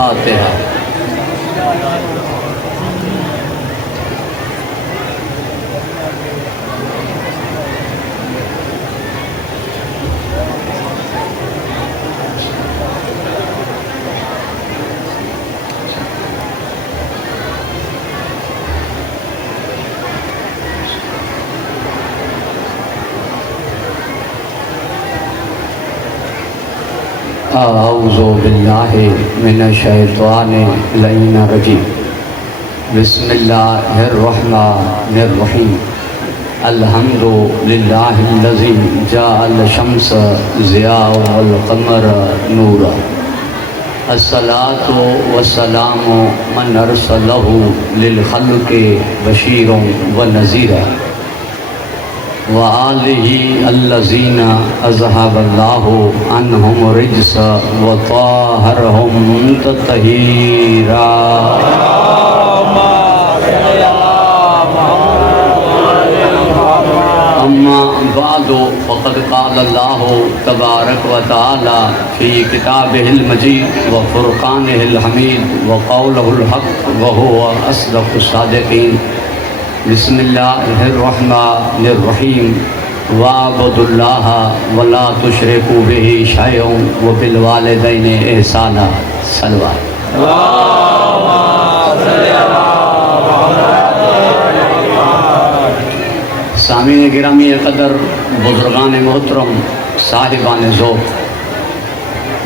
फातिहा। आऊज़ु बिल्लाहि मिनश्शैतानिर रजीम। बिस्मिल्लाहिर्रहमानिर्रहीम। अल्हम्दुलिल्लाहिल्लज़ी जअल शम्स ज़ियाअ वल क़मर नूरा। अस्सलातु वस्सलामु मन अरसलहु लिल ख़ल्क़ि बशीरन व नज़ीरा व आलिही अल्लज़ीना अज़हबल्लाहु अन्हुम रिज्स व ताहरहुम तत्हीरा। अम्मा बादो फ़क़द क़ालल्लाहु तबारक व तआला फ़ी किताबिहिल मजीद व फ़ुरक़ानिहिल हमीद व क़ौलुहुल हक़ व हुवा अस्दक़ुस सादिक़ीन। बिस्मिल्लाहिर्रहमानिर्रहीम। वाअबुदुल्लाह वला तुशरिकू बिही शैअन व बिल वालिदैनि इहसाना। सल्लल्लाहु सामीन गिरामी क़दर, बुज़ुर्गान मोहतरम, साहिबान ज़ौक़,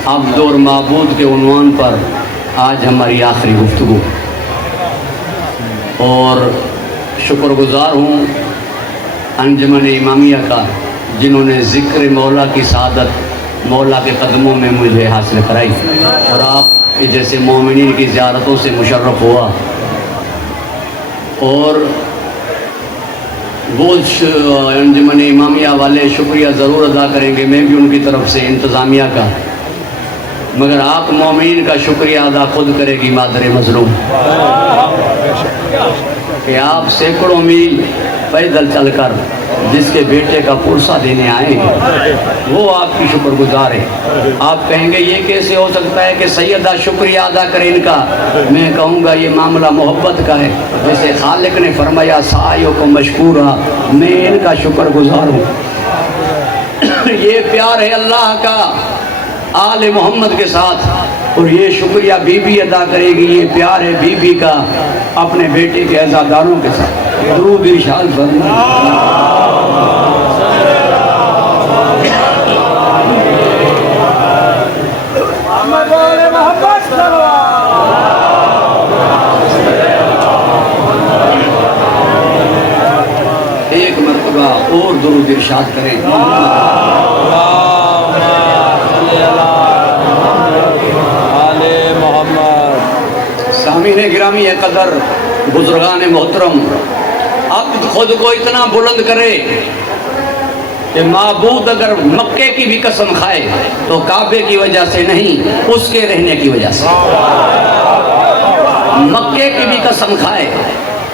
अब्द और माबूद के उन्वान पर आज हमारी आखिरी गुफ्तगू और शुक्रगुज़ार हूँ अंजुमन इमामिया का, जिन्होंने ज़िक्र मौला की सादत मौला के कदमों में मुझे हासिल कराई और आप जैसे मोमिनीन की ज़ियारतों से मुशर्रफ हुआ। और वो अंजुमन इमामिया वाले शुक्रिया ज़रूर अदा करेंगे, मैं भी उनकी तरफ से इंतज़ामिया का, मगर आप मोमिनीन का शुक्रिया अदा खुद करेगी मादर मज़लूम कि आप सैकड़ों मील पैदल चलकर जिसके बेटे का पुरसा देने आए वो आपकी शुक्रगुजार है। आप कहेंगे ये कैसे हो सकता है कि सैयदा शुक्रिया अदा करे इनका? मैं कहूँगा ये मामला मोहब्बत का है। जैसे खालिक ने फरमाया सायो को मशकूरा, मैं इनका शुक्रगुजार हूँ। ये प्यार है अल्लाह का आले मोहम्मद के साथ, और ये शुक्रिया बीबी अदा करेगी, ये प्यार है बीबी का अपने बेटे के अज़ादारों के साथ। दुरूद इरशाद फरमा। एक मरतबा और दुरूद इरशाद करें। सामीन गिरामी क़दर, बुजुर्गान मोहतरम, अब खुद को इतना बुलंद करे कि माबूद अगर मक्के की भी कसम खाए तो काबे की वजह से नहीं, उसके रहने की वजह से। मक्के की भी कसम खाए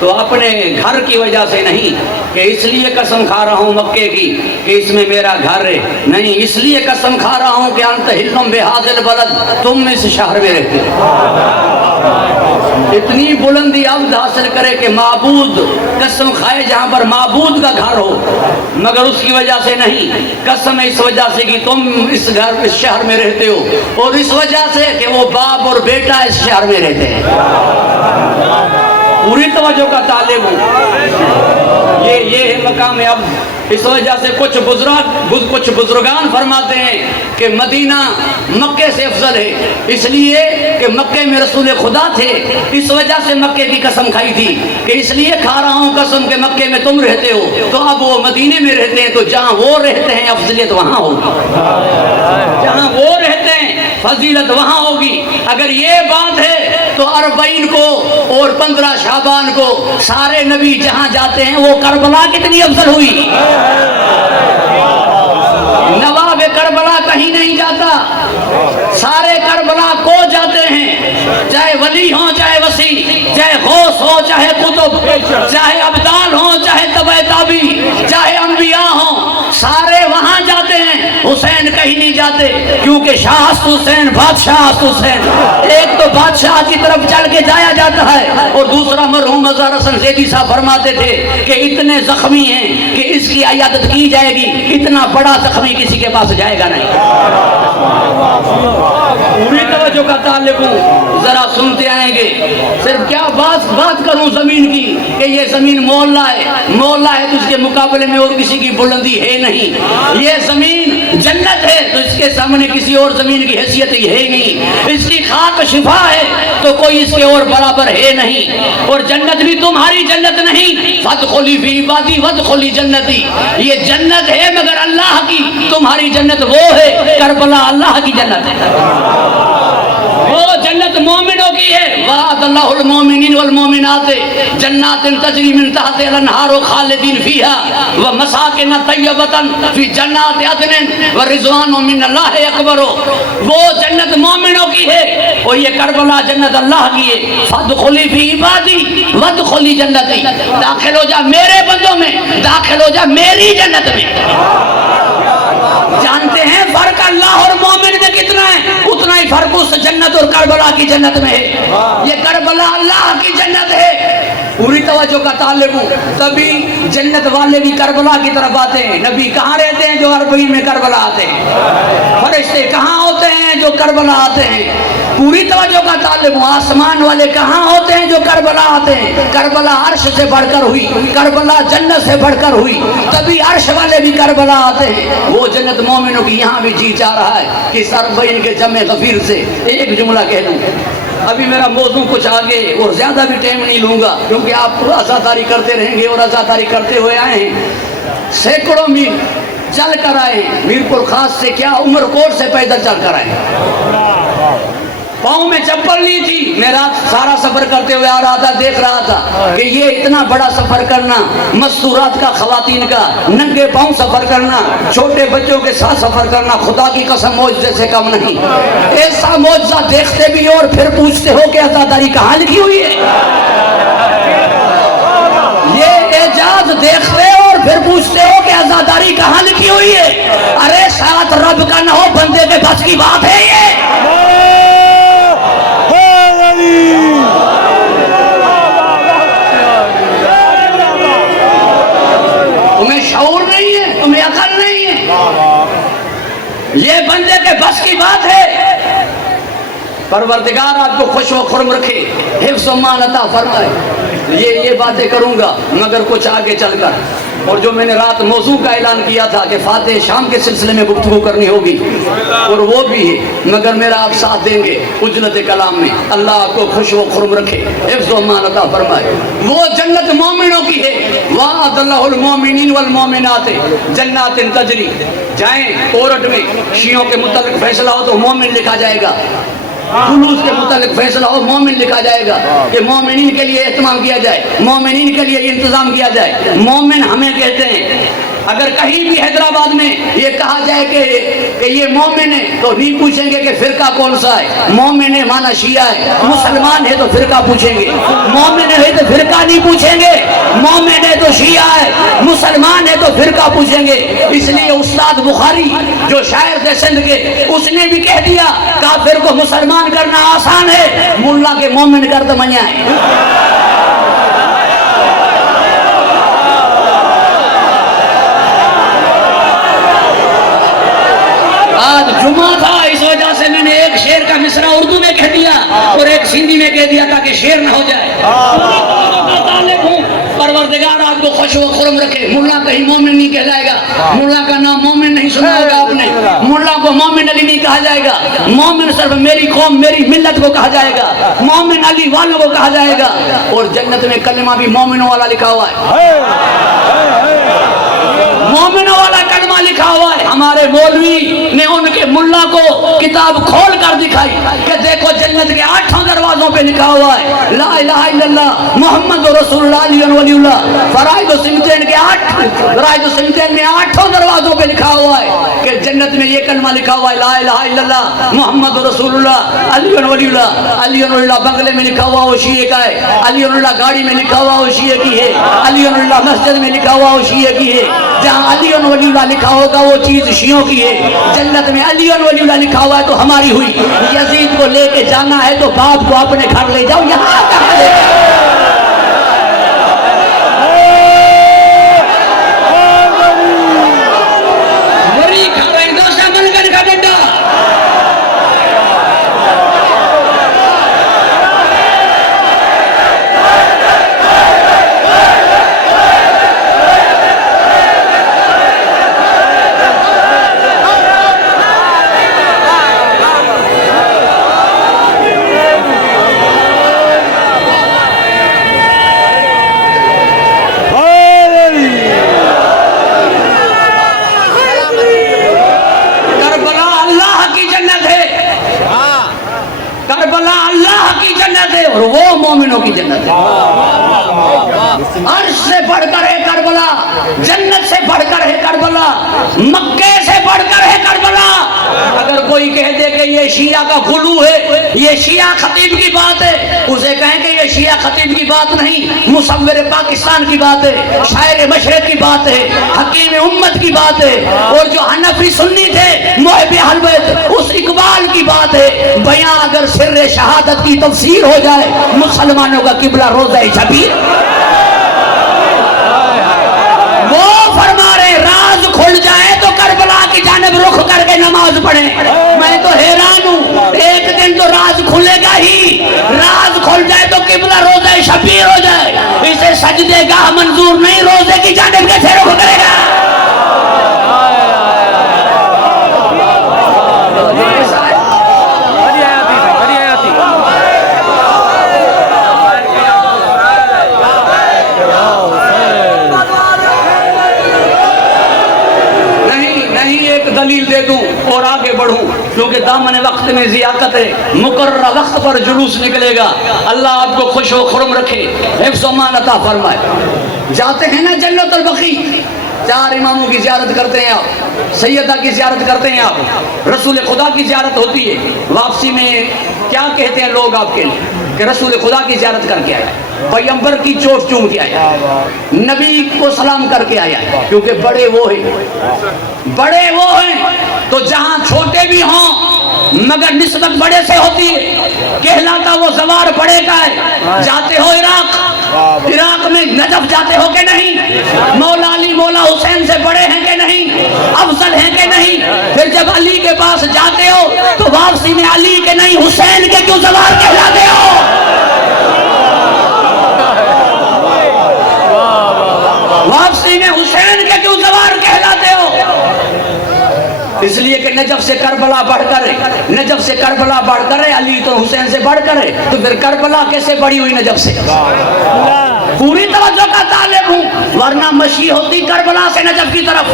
तो अपने घर की वजह से नहीं कि इसलिए कसम खा रहा हूँ मक्के की कि इसमें मेरा घर है, नहीं, इसलिए कसम खा रहा हूँ कि अंत हिल्लुम बिहाज़िल बलद, तुम इस शहर में रहते हो। इतनी बुलंदी अब्द हासिल करे कि माबूद कसम खाए जहाँ पर माबूद का घर हो, मगर उसकी वजह से नहीं, कसम इस वजह से कि तुम इस शहर में रहते हो, और इस वजह से कि वो बाप और बेटा इस शहर में रहते हैं। पूरी तवज्जो का तालिब हूँ। ये है मकाम अब। इस वजह से कुछ बुजुर्गान फरमाते हैं कि मदीना मक्के से अफजल है, इसलिए कि मक्के में रसूल खुदा थे, इस वजह से मक्के की कसम खाई थी कि इसलिए खा रहा हूँ कसम के मक्के में तुम रहते हो, तो अब वो मदीने में रहते हैं, तो जहाँ वो रहते हैं अफजलियत वहाँ होगी, जहाँ वो रहते हैं फजीलत वहाँ होगी। अगर ये बात है तो अरबईन को और 15 शाबान को सारे नबी जहाँ जाते हैं वो करबला कितनी अफजल हुई। नवाब करबला कहीं नहीं जाता, सारे करबला को जाते हैं, चाहे वली हो चाहे वसी, चाहे गौस हो चाहे कुतुब, चाहे अब्दाल हो चाहे तबे ताबी, चाहे अंबिया हो, सारे वहां जाते हैं। हुसैन कहीं नहीं जाते, क्योंकि शाह हुसैन बादशाह हुसैन। एक तो बादशाह की तरफ चल के जाया जाता है, और दूसरा मरहूम अज़हर हसन ज़ैदी साहब फरमाते थे कि इतने जख्मी हैं कि इसकी इयादत की जाएगी, इतना बड़ा जख्मी किसी के पास जाएगा नहीं। पूरी तवज्जो का तालिब हूँ, जरा सुनते आएंगे। सिर्फ क्या बात करूं जमीन की कि ये जमीन मोहल्ला है तो इसके मुकाबले में और किसी की बुलंदी है नहीं। ये जमीन जन्नत है तो इसके सामने किसी और जमीन की हैसियत है ही नहीं। इसकी खाक शिफा है तो कोई इसके और बराबर है नहीं। और जन्नत भी तुम्हारी जन्नत नहीं, फदखुली फी इबादी वदखुली जन्नती। ये जन्नत है मगर अल्लाह की, तुम्हारी जन्नत वो है, करबला अल्लाह की जन्नत है। वो जन्नत मोमिनों की है। वअदल्लाहुल मोमिनीन वल मोमिनात जन्नातिन तजरी मिन तहतिहा अल-अनहार खालिदीन फीहा व मसाकिन तय्यबतन फी जन्नाति अदन व रिज़वानुम मिनल्लाहि अकबर। वो जन्नत मोमिनों की है और ये करबला जन्नत अल्लाह की है। फदखुली फी इबादी वदखुली जन्नती। दाखिल हो जा मेरे बंदों में, दाखिल हो जा मेरी जन्नत में। जानते हैं फर्क अल्लाह और मोमिन में कितना है? उतना ही फर्क उस जन्नत और करबला की जन्नत में है। ये करबला अल्लाह की जन्नत है। पूरी तवज्जो का तालिब हूँ, तभी जन्नत वाले भी करबला की तरफ आते हैं। नबी कहाँ रहते हैं? जो अरबईन में करबला आते हैं। फरिश्ते कहाँ होते हैं? जो करबला आते हैं। पूरी तवज्जो का तालिब हूँ, आसमान वाले कहाँ होते हैं? जो करबला आते हैं। करबला अर्श से बढ़कर हुई, करबला जन्नत से बढ़कर हुई, तभी अर्श वाले भी करबला आते हैं। वो जन्नत मोमिनों की यहाँ भी जी जा रहा है कि अरबईन के जमे गफीर से एक जुमला कह दूँ। अभी मेरा मौजू कुछ आगे और ज्यादा भी टाइम नहीं लूंगा, क्योंकि आप अज़ादारी करते रहेंगे और अज़ादारी करते हुए आए हैं। सैकड़ों मील चल कर आए, मीरपुर खास से क्या उमरकोट से पैदल चल कर आए। पाँव में चप्पल नहीं थी। मैं रात सारा सफर करते हुए आ रहा था, देख रहा था कि ये इतना बड़ा सफर करना, मस्तूरात का, खवातीन का, नंगे पाँव सफर करना, छोटे बच्चों के साथ सफर करना, खुदा की कसम मौजज़े से कम नहीं। ऐसा मौजज़ा देखते भी हो और फिर पूछते हो कि अज़ादारी कहाँ लिखी हुई है। ये एजाज देखते हो और फिर पूछते हो कि अज़ादारी कहाँ लिखी हुई है। अरे साथ रब का ना हो, बंदे के बस की बात है ये। तुम्हें शऊर नहीं है, तुम्हें अकल नहीं है, ये बंदे के बस की बात है। परवरदिगार आपको खुश व खुर्म रखे, हिफ्ज़ व मान अता फरमाए। ये बातें करूंगा मगर कुछ आगे चलकर। और जो मैंने रात मौजू का ऐलान किया था कि फातिह शाम के सिलसिले में गुफ्तगू करनी होगी, और वो भी है, मगर मेरा आप साथ देंगे उजलत कलाम में। अल्लाह आपको खुश व खुर्म रखे, हिफ्ज़ व मान अता फरमाए। वो जन्नत मोमिनों की है। वअदल्लाहुल मोमिनीन वल मोमिनात जन्नातिन तजरी। जाएं कोर्ट में, शियों के मुतालिक फैसला हो तो मोमिन लिखा जाएगा, जुलूस के मुतालिक फैसला हो मोमिन लिखा जाएगा कि मोमिनीन के लिए एहतमाम किया जाए, मोमिनीन के लिए इंतजाम किया जाए। मोमिन हमें कहते हैं। अगर कहीं भी हैदराबाद में ये कहा जाए कि ये मोमिन है तो नहीं पूछेंगे कि फिरका कौन सा है। मोमिन है माना शिया है, मुसलमान है तो फिरका पूछेंगे। मोमिन है तो फिरका नहीं पूछेंगे, मोमिन है तो शिया है, मुसलमान है तो फिरका पूछेंगे। इसलिए उस्ताद बुखारी जो शायर थे सिंध के, उसने भी कह दिया काफिर को मुसलमान करना आसान है, मुल्ला के मोमिन कर दो मनिया है। आज जुमा था, इस वजह से मैंने एक शेर का मिसरा उर्दू में कह दिया और एक सिंधी में कह दिया ताकि शेर ना हो जाए। परवरदिगार आपको खुश व खुर्म रखे। मुल्ला कहीं मोमिन नहीं कहलाएगा, मुल्ला का नाम मोमिन नहीं सुना होगा आपने। मुल्ला को मोमिन अली नहीं कहा जाएगा, मोमिन सिर्फ मेरी कौम मेरी मिल्लत को कहा जाएगा, मोमिन अली वालों को कहा जाएगा। और जन्नत में कलमा भी मोमिनों वाला लिखा हुआ है, मोमिनों वाला कलमा लिखा हुआ है। हमारे मौलवी ने उनके मुल्ला को किताब खोल कर दिखाई कि देखो जन्नत के 8 दरवाजों पे लिखा हुआ है ला इलाहा इल्लल्लाह मोहम्मद रसूलुल्लाह फराइद सिमतैन के 8 में 8 दरवाजों पे लिखा हुआ है कि जन्नत में ये कलमा लिखा हुआ है, ला इलाहा इल्लल्लाह मोहम्मद रसूलुल्लाह। अली वलीउल्लाह, अली वलीउल्लाह बंगले में लिखा हुआ वो शिये का है, अली वलीउल्लाह गाड़ी में लिखा हुआ वो शिये की है, अली वलीउल्लाह मस्जिद में लिखा हुआ वो शिये की है। जहाँ अली वलीउल्लाह लिखा होगा वो चीज शियों की है। जन्नत में अली वलीउल्लाह लिखा हुआ है तो हमारी हुई। यजीद को लेके जाना है तो बाप को अपने घर ले जाओ, यहाँ और वो मोमिनों की जन्नत है। अर्श से बढ़कर है करबला, जन्नत से बढ़कर है करबला, मक्के से बढ़कर है करबला। अगर कोई कह दे कि ये शिया का गुलू है, ये शिया खतीब की बात है, उसे कहें कि ये शिया खतीब की बात नहीं, मुसव्विर पाकिस्तान की बात है, शायर मशरक की बात है, हकीम उम्मत की बात है। और जो हनफी सुन्नी थे मुहिब अहल बैत, उस इकबाल की बात है। बयां अगर सिर्र शहादत की तफसीर हो जाए, मुसलमानों का किबला रोज़ा शबीर। वो फरमा रहे राज खुल जाए तो करबला की जानिब रुख करके नमाज पढ़े। मैं तो हैरान हूँ, एक दिन तो राज खुलेगा ही, राज खुल जाए तो किबला रोज़ा शबीर हो जाए। इसे सजदे गाह मंजूर नहीं, रोजे की जानिब कैसे रुख करेगा? दलील दे दूं और आगे बढ़ूं, क्योंकि दामन वक्त में ज़ियाकत है, मुकर्रर वक्त पर जुलूस निकलेगा। अल्लाह आपको खुश व खुरम रखे, हिफ्ज़ व मान अता फरमाए। जाते हैं ना जन्नतुल बकी, 4 इमामों की ज़ियारत करते हैं आप, सैयदा की ज़ियारत करते हैं आप, रसूल खुदा की ज़ियारत होती है। वापसी में क्या कहते हैं लोग आपके लिए कि रसूल खुदा की ज़ियारत करके आया, पैगंबर की चोट चूम के आया, नबी को सलाम करके आया, क्योंकि बड़े वो हैं, बड़े वो हैं। तो जहां छोटे भी हों मगर निस्बत बड़े से होती है, कहलाता वो सवार बड़े का है। जाते हो इराक, इराक में नजफ जाते हो कि नहीं? मौला अली मौला हुसैन से बड़े हैं कि नहीं, अफजल हैं कि नहीं? फिर जब अली के पास जाते हो तो वापसी में अली के नहीं हुसैन के क्यों सवार कहलाते हो? वापसी में हुसैन के क्यों सवार कहलाते हो? इसलिए कि नजफ से करबला बढ़कर है, नजफ से करबला बढ़कर है, अली तो हुसैन से बढ़कर है। तो फिर करबला कैसे बड़ी हुई नजफ से? पूरी तवज्जो का तालिब हूँ, वरना मशी होती करबला से नजफ की तरफ,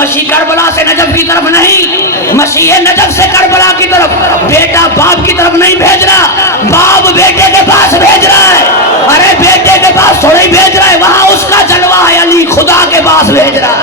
मशी करबला से नजफ की तरफ नहीं, मशी है नजफ से करबला की तरफ। बेटा बाप की तरफ नहीं भेज रहा, बाप बेटे के पास भेज रहा है। अरे बेटे के पास थोड़ी भेज रहा है, वहां उसका जलवा है, अली खुदा के पास भेज रहा है।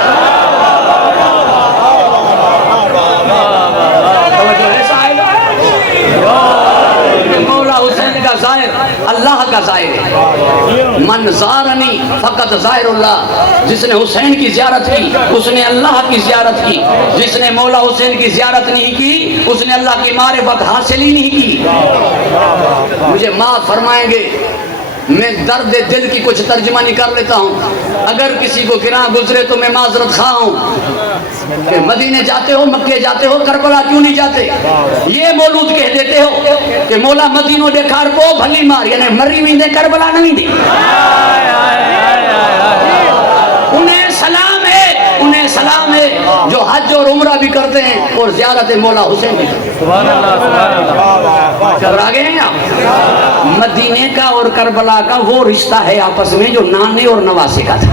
मौला हुसैन का जाहिर अल्लाह का जाहिर है। मन ज़ारनी फ़क़त ज़ाहिरुल्लाह, जिसने हुसैन की ज़ियारत की उसने अल्लाह की ज़ियारत की, जिसने मौला हुसैन की ज़ियारत नहीं की उसने अल्लाह की मारिफत हासिल ही नहीं की। मुझे माफ़ फरमाएंगे, मैं दर्द दिल की कुछ तर्जमानी कर लेता हूँ। अगर किसी को गिरा गुजरे तो मैं माजरत खा हूँ कि मदीने जाते हो, मक्के जाते हो, करबला क्यों नहीं जाते? ये मौलूद कह देते हो कि मौला मदीनो देखार को भली मार, यानी मरी हुई ने करबला नहीं दी। उन्हें सलाम है, उन्हें सलाम है जो हज और उम्रा भी करते हैं और ज़ियारत मौला हुसैन भी करते हैं। आगे हैं आप, मदीने का और करबला का वो रिश्ता है आपस में जो नाने और नवासे का था।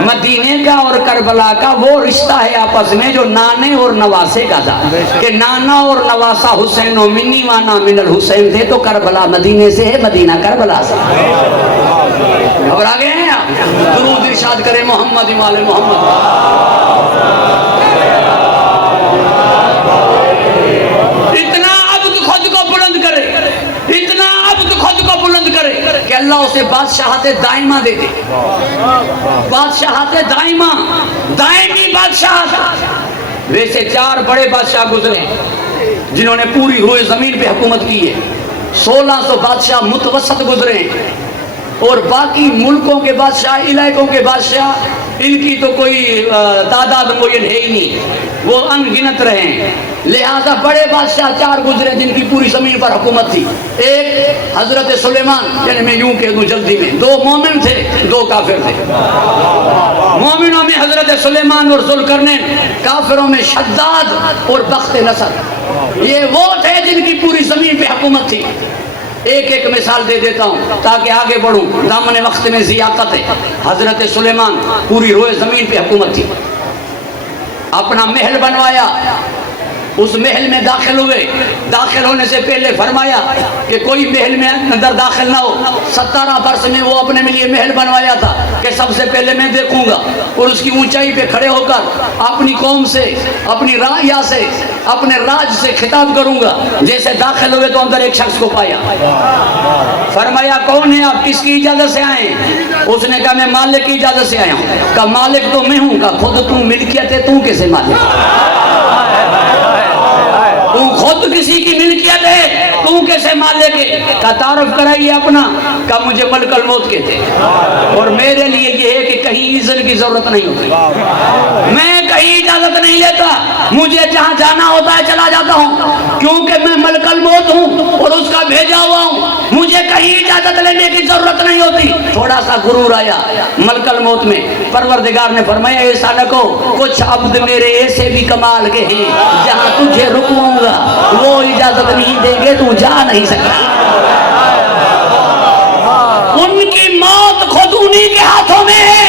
मदीने का और करबला का वो रिश्ता है आपस में जो नाने और नवासे का था, कि नाना और नवासा हुसैन और मिनी वाना मिनल हुसैन थे, तो करबला मदीने से है, मदीना करबला से। और आगे हैं आप, दुरूद इरशाद करें मोहम्मद वाले मोहम्मद। बादशाहत दाइमा दे दे, बादशाहत दाइमा, दाइमी बादशाह। वैसे 4 बड़े बादशाह गुजरे जिन्होंने पूरी रोए जमीन पे हुकूमत की है। 1600 बादशाह मुतवसत गुजरे और बाकी मुल्कों के बादशाह, इलाकों के बादशाह, इनकी तो कोई तादाद मुयन है ही नहीं, वो अनगिनत रहे। लिहाजा बड़े बादशाह 4 गुजरे जिनकी पूरी ज़मीन पर हुकूमत थी। एक हज़रत सुलेमान, यानी मैं यूं कह दूं जल्दी में, 2 मोमिन थे, 2 काफिर थे। मोमिनों में हज़रत सुलेमान और ज़ुल्करनैन, काफिरों में शद्दाद और बख्त नसर। ये वो थे जिनकी पूरी ज़मीन पे हुकूमत थी। एक एक मिसाल दे देता हूँ ताकि आगे बढ़ूँ, दामन वक्त में ज़ियाक़त है। हज़रत सुलेमान पूरी रोए ज़मीन पे हुकूमत थी, अपना महल बनवाया, उस महल में दाखिल हुए। दाखिल होने से पहले फरमाया कि कोई महल में अंदर दाखिल ना हो। 17 वर्ष में वो अपने लिए महल बनवाया था कि सबसे पहले मैं देखूंगा और उसकी ऊंचाई पे खड़े होकर अपनी कौम से, अपनी राया से, अपने राज से खिताब करूंगा। जैसे दाखिल हुए तो अंदर एक शख्स को पाया। फरमाया कौन है आप, किसकी इजाजत से आए? उसने कहा मैं मालिक की इजाजत से आया हूँ। कहा मालिक तो मैं हूँ। कहा खुद तू मिल्कियत है, तू कैसे मालिक? तू खुद किसी की मिल्कियत है, तू कैसे मालिक है? का तारुफ कराइए अपना। का मुझे मलकल मौत कहते हैं और मेरे लिए ये है कि कहीं इज़्ज़त की जरूरत नहीं होती, मैं कहीं इजाजत नहीं लेता, मुझे जहाँ जाना होता है चला जाता हूँ, क्योंकि मैं मलकल मौत हूँ और उसका भेजा हुआ हूँ, मुझे कहीं इजाजत लेने की जरूरत नहीं होती। थोड़ा सा गुरूर आया मलकल मौत में। परवरदिगार ने फरमाया ऐसा न कहो, कुछ अब्द मेरे ऐसे भी कमाल के हैं जहाँ तुझे रुकवाऊंगा वो इजाजत नहीं देंगे, तू जा नहीं सकता। उनकी मौत खुद उन्हीं के हाथों में है।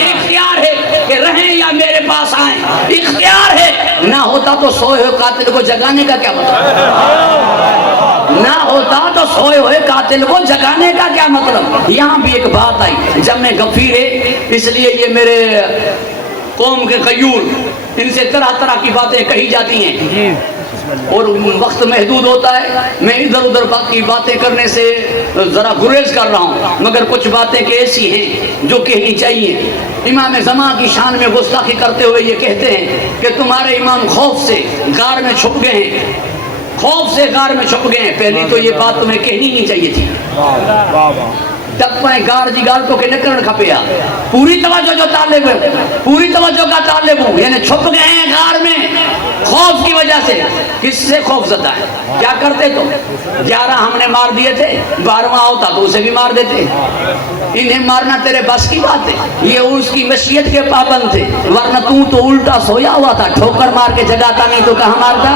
इख्तियार है कि रहें या मेरे पास आए, इख्तियार है। ना होता तो सोए हुए कातिल को जगाने का क्या मतलब, ना होता तो सोए हुए कातिल को जगाने का क्या मतलब। यहाँ भी एक बात आई, जब मैं गफीर है इसलिए ये मेरे कौम के कयूर, इनसे तरह तरह की बातें कही जाती हैं और वक्त महदूद होता है। मैं इधर उधर की बातें करने से ज़रा गुरेज कर रहा हूँ, मगर कुछ बातें की ऐसी हैं जो कहनी चाहिए। इमाम ज़मा की शान में गुस्ताखी करते हुए ये कहते हैं कि तुम्हारे इमाम खौफ से गार में छुप गए हैं, खौफ से गार में छुप गए हैं। पहली तो ये बात तुम्हें कहनी नहीं चाहिए थी। टप्पाएं गार जी गार तो के निकलण खपे। पूरी तवज्जो जो तालिब है, पूरी तवज्जो का तालिब हूँ, यानी छुप गए हैं गार में खौफ की वजह से। किससे खौफ ज़दा है? क्या करते तो 11 हमने मार दिए थे, 12वां होता तो उसे भी मार देते। इन्हें मारना तेरे बस की बात है, ये उसकी वसीयत के पाबंद थे, वरना तू तो उल्टा सोया हुआ था, ठोकर मार के जगाता नहीं तो कहाँ मारता।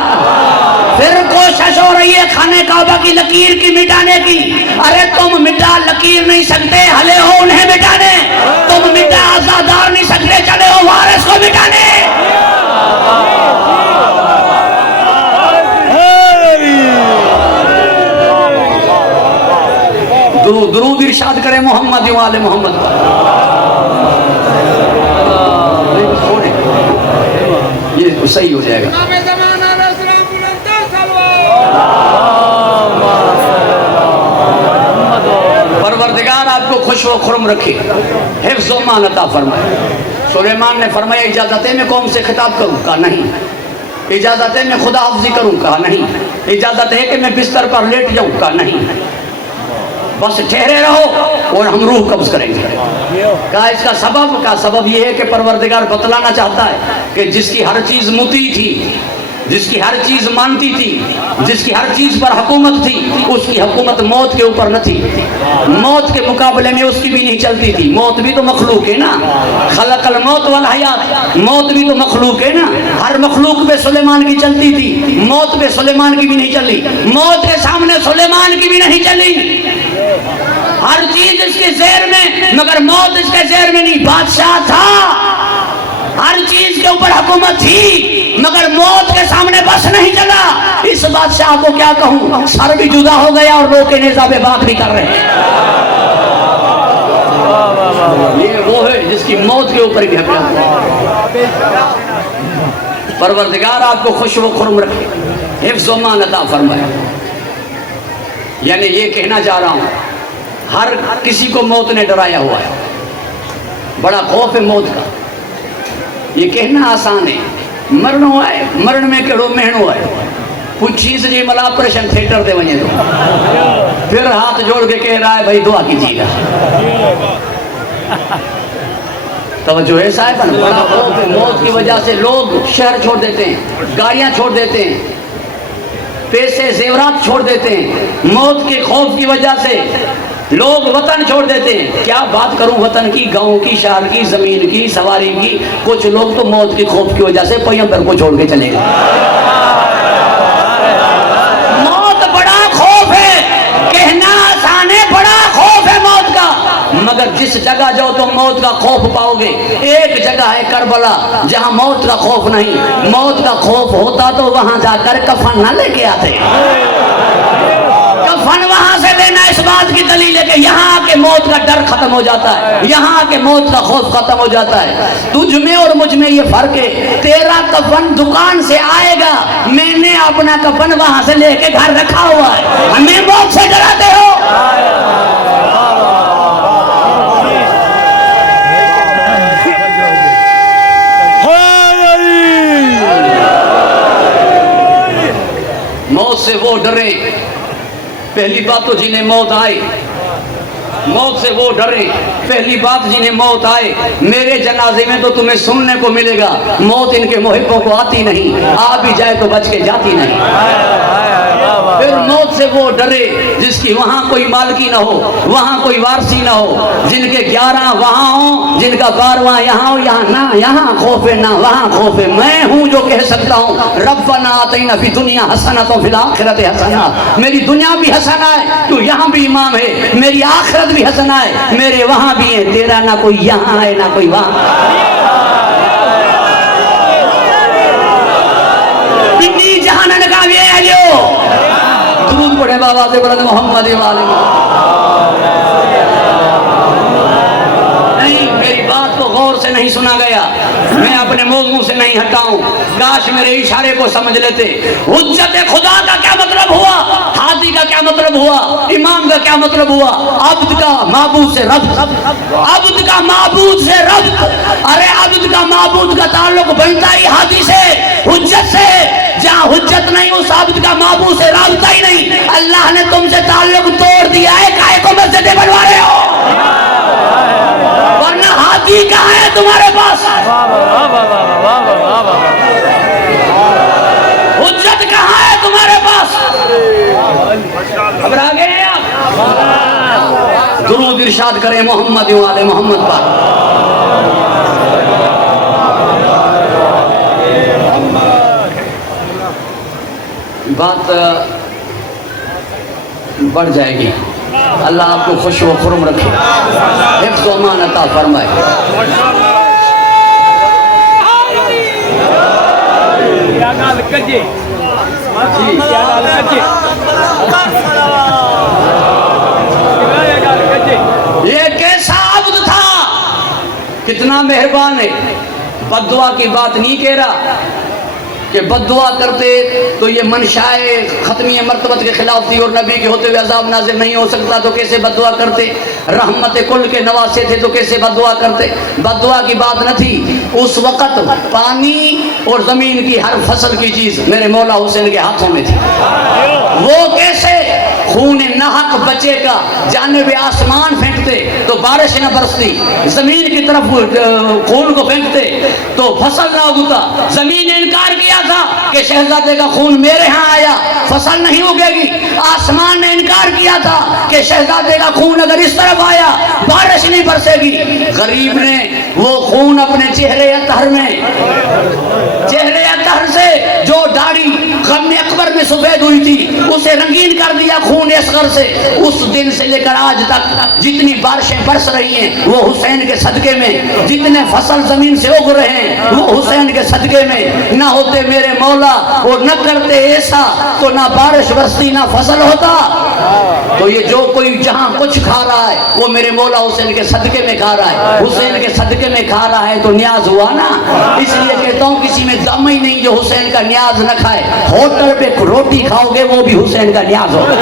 फिर कोशिश हो रही है खाने काबा की लकीर की मिटाने की। अरे तुम मिटा लकीर नहीं सकते, हले हो उन्हें मिटाने। तुम मिटा आजादार नहीं सकते, चले हो वारिस को मिटाने। दुरूद इरशाद करे मोहम्मद वाले मोहम्मद। ये सही हो जाएगा। परवरदिगार आपको खुश व खुर्म रखे, हिफ्ज़ व मान अता फरमाए। सुलेमान ने फरमाया इजाजत है मैं कौम से खिताब करूँ? कहा नहीं। इजाजत है मैं खुदा हाफ़िज़ी करूँ? कहा नहीं। इजाजत है कि मैं बिस्तर पर लेट जाऊँ? कहा नहीं। बस ठहरे रहो और हम रूह कब्ज़ करेंगे। कहा इसका सबब? का सबब यह है कि परवरदिगार बतलाना चाहता है कि जिसकी हर चीज़ मुती थी, जिसकी हर चीज़ मानती थी, जिसकी हर चीज़ पर हुकूमत थी, उसकी हुकूमत मौत के ऊपर न थी। मौत के मुकाबले में उसकी भी नहीं चलती थी। मौत भी तो मखलूक है ना, खलकल मौत वल हयात, मौत भी तो मखलूक है ना। हर मखलूक पे सुलेमान की चलती थी, मौत पे सुलेमान की भी नहीं चली। मौत के सामने सुलेमान की भी नहीं चली। हर चीज इसके ज़ेर में, मगर मौत इसके ज़ेर में नहीं। बादशाह था, हर चीज के ऊपर हुकूमत थी, मगर मौत के सामने बस नहीं चला। इस बादशाह को क्या कहूँ, सर भी जुदा हो गया और लोग निज़ाबे बात भी कर रहे हैं। ये वो है जिसकी मौत के ऊपर भी हुकूमत। परवरदिगार आपको खुश व खुर्म रखे, हिफ्ज़ व मान अता फरमाए। यानी ये कहना चाह रहा हूँ, हर किसी को मौत ने डराया हुआ है, बड़ा खौफ है मौत का। ये कहना आसान है, मरणो है, मरण में कड़ो महणो है। पूछी से जी मला ऑपरेशन थिएटर दे वने तो फिर हाथ जोड़ के कह रहा है भाई दुआ कीजिएगा। तवज्जो है साहब, बड़ा खौफ है मौत की वजह से। लोग शहर छोड़ देते हैं, गाड़ियां छोड़ देते हैं, पैसे जेवरात छोड़ देते हैं। मौत के खौफ की वजह से लोग वतन छोड़ देते हैं। क्या बात करूं वतन की, गांव की, शहर की, जमीन की, सवारी की। कुछ लोग तो मौत के खौफ की वजह से पैगंबर को छोड़ के चले गए। मौत बड़ा खौफ है, कहना आसान है, बड़ा खौफ है मौत का। मगर जिस जगह जाओ तो मौत का खौफ पाओगे। एक जगह है करबला जहां मौत का खौफ नहीं। मौत का खौफ होता तो वहां जाकर कफन ना लेके आते। कफन वहां से लेना इस बात की दलील है कि यहाँ आके मौत का डर खत्म हो जाता है, यहाँ आके मौत का खौफ खत्म हो जाता है। तुझ में और मुझ में ये फर्क है, तेरा कफन दुकान से आएगा, मैंने अपना कफन वहां से लेके घर रखा हुआ है। हमें मौत से डराते हो। मौत से वो डरे, पहली बात तो जिन्हें मौत आए, मौत से वो डरे। पहली बात जिन्हें मौत आए, मेरे जनाजे में तो तुम्हें सुनने को मिलेगा मौत इनके मुहिब्बों को आती नहीं, आ भी जाए तो बच के जाती नहीं। फिर मौत से वो डरे जिसकी वहां कोई मालकी ना हो, वहां कोई वारसी ना हो, जिनके 11 वहां हो, जिनका 12वां यहाँ हो, यहाँ ना, यहाँ खौफ है ना वहां खौफ है। मैं हूं जो कह सकता हूँ रब्बना आतिना फी दुनिया हसनतुन फिल आखिरति हसना। मेरी दुनिया भी हसना है, तू यहाँ भी इमाम है, मेरी आखिरत भी हसना है, मेरे वहां भी है, तेरा ना कोई यहाँ है ना कोई वहां। इतनी जहानन का ये है जो दुरूद पढ़े बाबा से बरद मोहम्मद वाले। नहीं, मेरी बात को गौर से नहीं सुना गया, मैं अपने मौजू से नहीं हटाऊं। काश मेरे इशारे को समझ लेते। हुज्जत खुदा का क्या मतलब हुआ, हादी का क्या मतलब हुआ, इमाम का क्या मतलब हुआ, अब्द का माबूद से रब्त, अब्द का माबूद से रब्त। अरे अब्द का माबूद का ताल्लुक बनता ही हादी से, हुज्जत से। जहाँ हुज्जत नहीं उस अब्द का माबूद से राबता ही नहीं। अल्लाह ने तुमसे ताल्लुक तोड़ दिया है, काहे को मस्जिदें बनवा रहे हो? वरना हादी कहाँ है तुम्हारे पास? हुज्जत कहाँ है तुम्हारे पास? घबरा गए आप? दुरूद इरशाद करें मोहम्मद वाले मोहम्मद पर। बात बढ़ जाएगी। अल्लाह आपको खुश व खुर्म रखे, हिफ्ज़ व अमान अता फरमाए। ये कैसा अब्द था, कितना मेहरबान है। बद्दुआ की बात नहीं कह रहा कि बद्दुआ करते तो ये मनशाए खत्मी मर्तबत के खिलाफ थी और नबी के होते हुए अजाब नाजिल नहीं हो सकता तो कैसे बद्दुआ करते। रहमत कुल के नवासे थे तो कैसे बद्दुआ करते। बद्दुआ की बात न थी। उस वक़्त पानी और ज़मीन की हर फसल की चीज़ मेरे मौला हुसैन के हाथों में थी। वो कैसे खून नाहक बच्चे का जानिब आसमान फेंकते तो बारिश न बरसती, जमीन की तरफ खून को फेंकते तो फसल ना उगता। जमीन ने इनकार किया था कि शहजादे का खून मेरे यहाँ आया फसल नहीं उगेगी। आसमान ने इनकार किया था कि शहजादे का खून अगर इस तरफ आया बारिश नहीं बरसेगी। गरीब ने वो खून अपने चेहरे अतहर में, चेहरे अतहर से जो दाढ़ी गम अकबर में सफेद हुई थी उसे रंगीन कर दिया खून असगर से। उस दिन से लेकर आज तक जितनी बारिशें बरस रही हैं वो हुसैन के सदके में, जितने फसल जमीन से उग रहे हैं वो हुसैन के सदके में। ना होते मेरे मौला और न करते ऐसा तो ना बारिश बरसती ना फसल होता। तो ये जो कोई जहां कुछ खा रहा है वो मेरे मौला हुसैन के सदके में खा रहा है। हुसैन के सदके में खा रहा है तो न्याज हुआ ना। इसलिए कहता हूँ किसी में दम ही नहीं जो हुसैन का न्याज न खाए। होटल पे रोटी खाओगे वो भी हुसैन का न्याज होगा।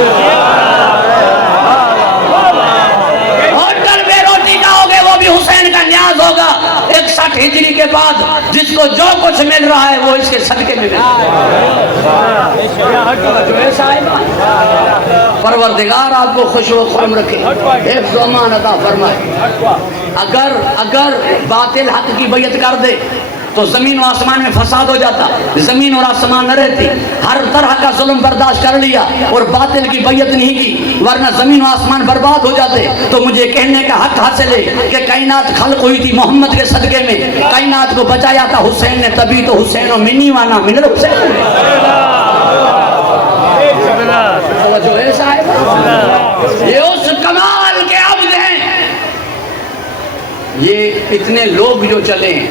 होगा 61 हिजरी के बाद, जिसको जो कुछ मिल रहा है वो इसके सदके में मिल रहा है। परवरदिगार आपको खुश व खुर्म रखे, हिफ्ज़ व अमान अता फरमाए। अगर बातिल हक की बैयत कर दे तो जमीन और आसमान में फसाद हो जाता, जमीन और आसमान न रहती। हर तरह का जुल्म बर्दाश्त कर लिया और बातिल की बैयत नहीं की, वरना जमीन और आसमान बर्बाद हो जाते। तो मुझे कहने का हक हासिल है कि कायनात खल्क हुई थी मोहम्मद के सदके में, कायनात को बचाया था हुसैन ने, तभी तो हुसैन मिनी वाना मिनल हुसैन। ये उस कमाल के अब्द हैं। ये इतने लोग जो चले हैं,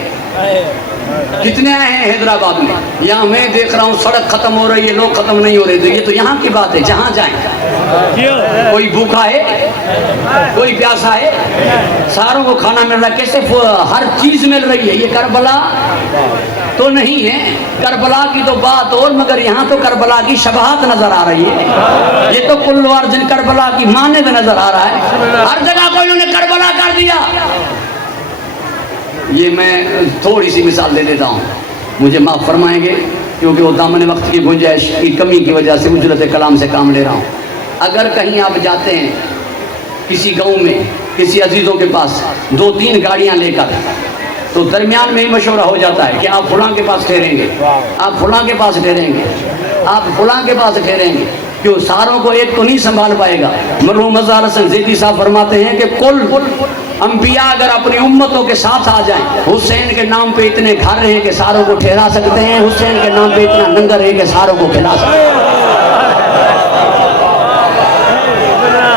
कितने आए हैं हैदराबाद में। यहाँ मैं देख रहा हूँ सड़क खत्म हो रही है, लोग खत्म नहीं हो रहे। तो ये तो यहाँ की बात है, जहाँ जाए कोई भूखा है, कोई प्यासा है, सारों को खाना मिल रहा है। कैसे हर चीज मिल रही है। ये करबला तो नहीं है, करबला की तो बात और, मगर यहाँ तो करबला की शबाहत नजर आ रही है। ये तो कुल्लू अर्जुन करबला की माने में नजर आ रहा है। हर जगह को इन्होंने करबला कर दिया। ये मैं थोड़ी सी मिसाल दे देता हूँ, मुझे माफ़ फरमाएंगे, क्योंकि वो दामन वक्त की गुंजाइश की कमी की वजह से उजरत कलाम से काम ले रहा हूँ। अगर कहीं आप जाते हैं किसी गांव में, किसी अजीज़ों के पास 2-3 गाड़ियाँ लेकर, तो दरमियान में ही मशवरा हो जाता है कि आप फलां के पास ठहरेंगे, आप फलां के पास ठहरेंगे, आप फलां के पास ठहरेंगे। क्यों? सारों को एक तो नहीं संभाल पाएगा। मरहूम मज़ार हसन ज़ैदी साहब फरमाते हैं कि कुल अंबिया अगर अपनी उम्मतों के साथ आ जाएं, हुसैन के नाम पे इतने घर हैं कि सारों को ठहरा सकते हैं, हुसैन के नाम पे इतना लंगर है कि सारों को खिला सकते हैं।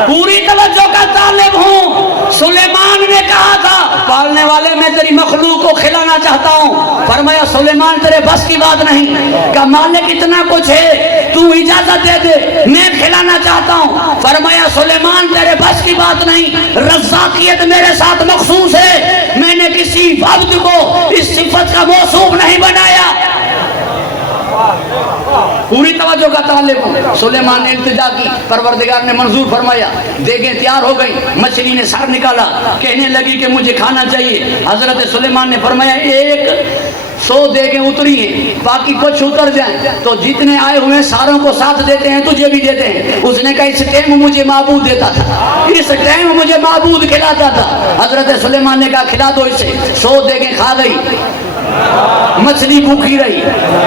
पूरी तवज्जो का तालिब हूँ। सुलेमान ने कहा था, पालने वाले मैं तेरी मखलूक को खिलाना चाहता हूँ। फरमाया सुलेमान तेरे बस की बात नहीं, का मालिक इतना कुछ है, तू इजाजत दे दे, मैं खिलाना चाहता हूँ। फरमाया सुलेमान तेरे बस की बात नहीं, रज़्ज़ाकियत मेरे साथ मखसूस है, मैंने किसी अब्द को इस सिफत का मौसूफ नहीं बनाया। पूरी तवज्जो का तालिब हूँ। सुलेमान ने इल्तिजा की, परवरदिगार ने मंजूर फरमाया, देखें तैयार हो गई, मछली ने सर निकाला, कहने लगी कि मुझे खाना चाहिए। हजरत सुलेमान ने फरमाया 100 देखें उतरी हैं, बाकी कुछ उतर जाए तो जितने आए हुए सारों को साथ देते हैं, तुझे भी देते हैं। उसने कहा इस टाइम मुझे माबूद देता था, इस टाइम मुझे माबूद खिलाता था। हजरत सुलेमान ने कहा खिला दो इसे। 100 देखें खा गई, मछली भूखी रही।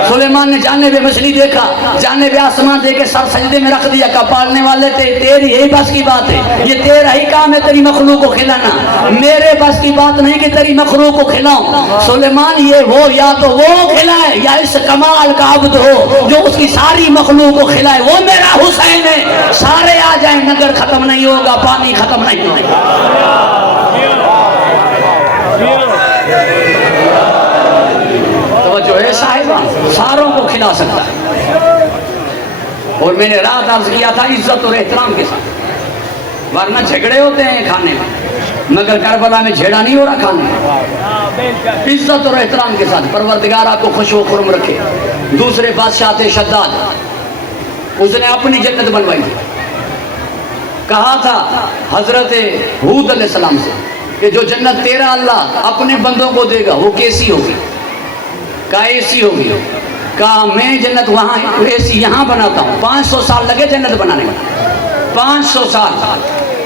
सुलेमान ने जाने पे मछली देखा, जाने पे आसमान देखे, सर सजदे में रख दिया। का पालने वाले तेरी यही बस की बात है, ये तेरा ही काम है तेरी मखलूक को खिलाना, मेरे बस की बात नहीं कि तेरी मखलूक को खिलाऊं। सुलेमान ये हो, या तो वो खिलाए या इस कमाल का अब्द हो जो उसकी सारी मखलूक को खिलाए, वो मेरा हुसैन है। सारे आ जाए, नगर खत्म नहीं होगा, पानी खत्म नहीं होगा। जो है साहिबा सारों को खिला सकता है। और मैंने रात अर्ज किया था इज्जत और एहतराम के साथ, वरना झगड़े होते हैं खाने में, मगर करबला में झेड़ा नहीं हो रहा खाने में। इज्जत और एहतराम के साथ परवरदिगार आपको खुश व खुर्म रखे। दूसरे बादशाह थे शद्दाद, उसने अपनी जन्नत बनवाई थी। कहा था हजरत हूद अलैहिस्सलाम से कि जो जन्नत तेरा अल्लाह अपने बंदों को देगा वो कैसी होगी? का ऐसी होगी। कहा मैं जन्नत वहाँ ऐसी यहाँ बनाता हूँ। 500 साल लगे जन्नत बनाने में, 500 साल।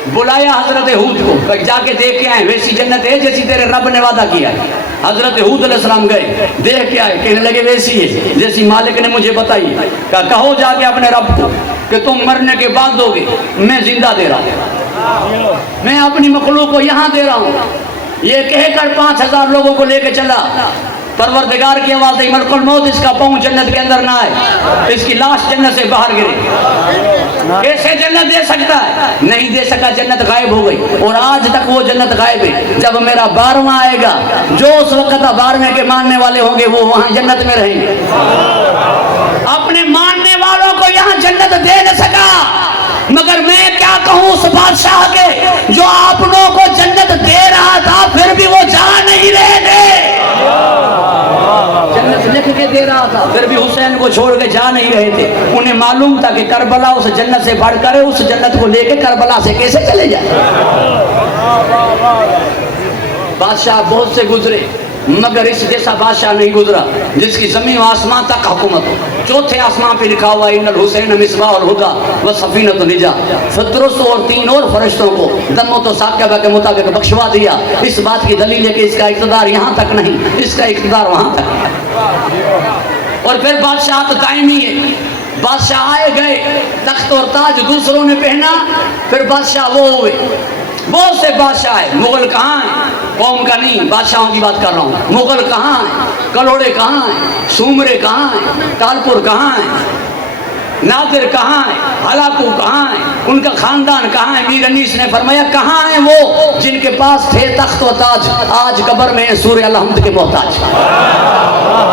बुलाया हजरत हूद को, जाके देख के आए वैसी जन्नत है जैसी तेरे रब ने वादा किया। हजरत हूद अलैहिस्सलाम गए, देख के आए, कहने लगे वैसी है जैसी मालिक ने मुझे बताई। कहो जाके अपने रब को कि तुम मरने के बाद दोगे, मैं जिंदा दे रहा हूँ, मैं अपनी मखलूक को यहाँ दे रहा हूँ। ये कहकर 5000 लोगों को लेके चला। परवरदिगार की आवाज़ आई, मलकुल मौत इसका पाँव जन्नत के अंदर ना आए, इसकी लाश जन्नत से बाहर गिरे। कैसे जन्नत दे सकता है? नहीं दे सका, जन्नत गायब हो गई। और आज तक वो जन्नत गायब है। जब मेरा 12वां आएगा, जो उस वक्त 12वें के मानने वाले होंगे वो वहाँ जन्नत में रहेंगे। अपने मानने वालों को यहाँ जन्नत दे न सका, मगर मैं क्या कहूँ उस बादशाह के जो आप लोगों को जन्नत दे रहा था, फिर भी वो जा नहीं रहे थे। जन्नत लिख के दे रहा था, फिर भी हुसैन को छोड़ के जा नहीं रहे थे। उन्हें मालूम था कि करबला उस जन्नत से बढ़कर है, उस जन्नत को लेके करबला से कैसे चले जाए। बादशाह बहुत से गुजरे मगर इस जैसा बादशाह नहीं गुजरा जिसकी जमीन व आसमान तक हुकूमत हो। चौथे आसमान पे लिखा हुआ इन्नल हुसैन मिसबाहुल हुदा व सफीनतुन निजा। फतरस और 3 और फरिश्तों को दम्मो तो साकिबा के मुताबिक बख्शवा दिया। इस बात की दलील है कि इसका इक़्तिदार यहाँ तक नहीं, इसका इक़्तिदार वहाँ तक है। और फिर बादशाह तो दायमी है, बादशाह आए गए, तख्त और ताज दूसरों ने पहना, फिर बादशाह वो हुए। बहुत से बादशाह है, मुगल कहाँ हैं? कौम का नहीं, बादशाहों की बात कर रहा हूँ। मुगल कहाँ हैं? कलोड़े कहाँ हैं? सूमरे कहाँ हैं? तालपुर कहाँ हैं? नादिर कहाँ है? हलाकू कहाँ है? उनका खानदान कहाँ है? मीर अनीस ने फरमाया कहाँ है वो जिनके पास थे तख्त व ताज, आज कब्र में सूरह अल-हम्द के मोहताज।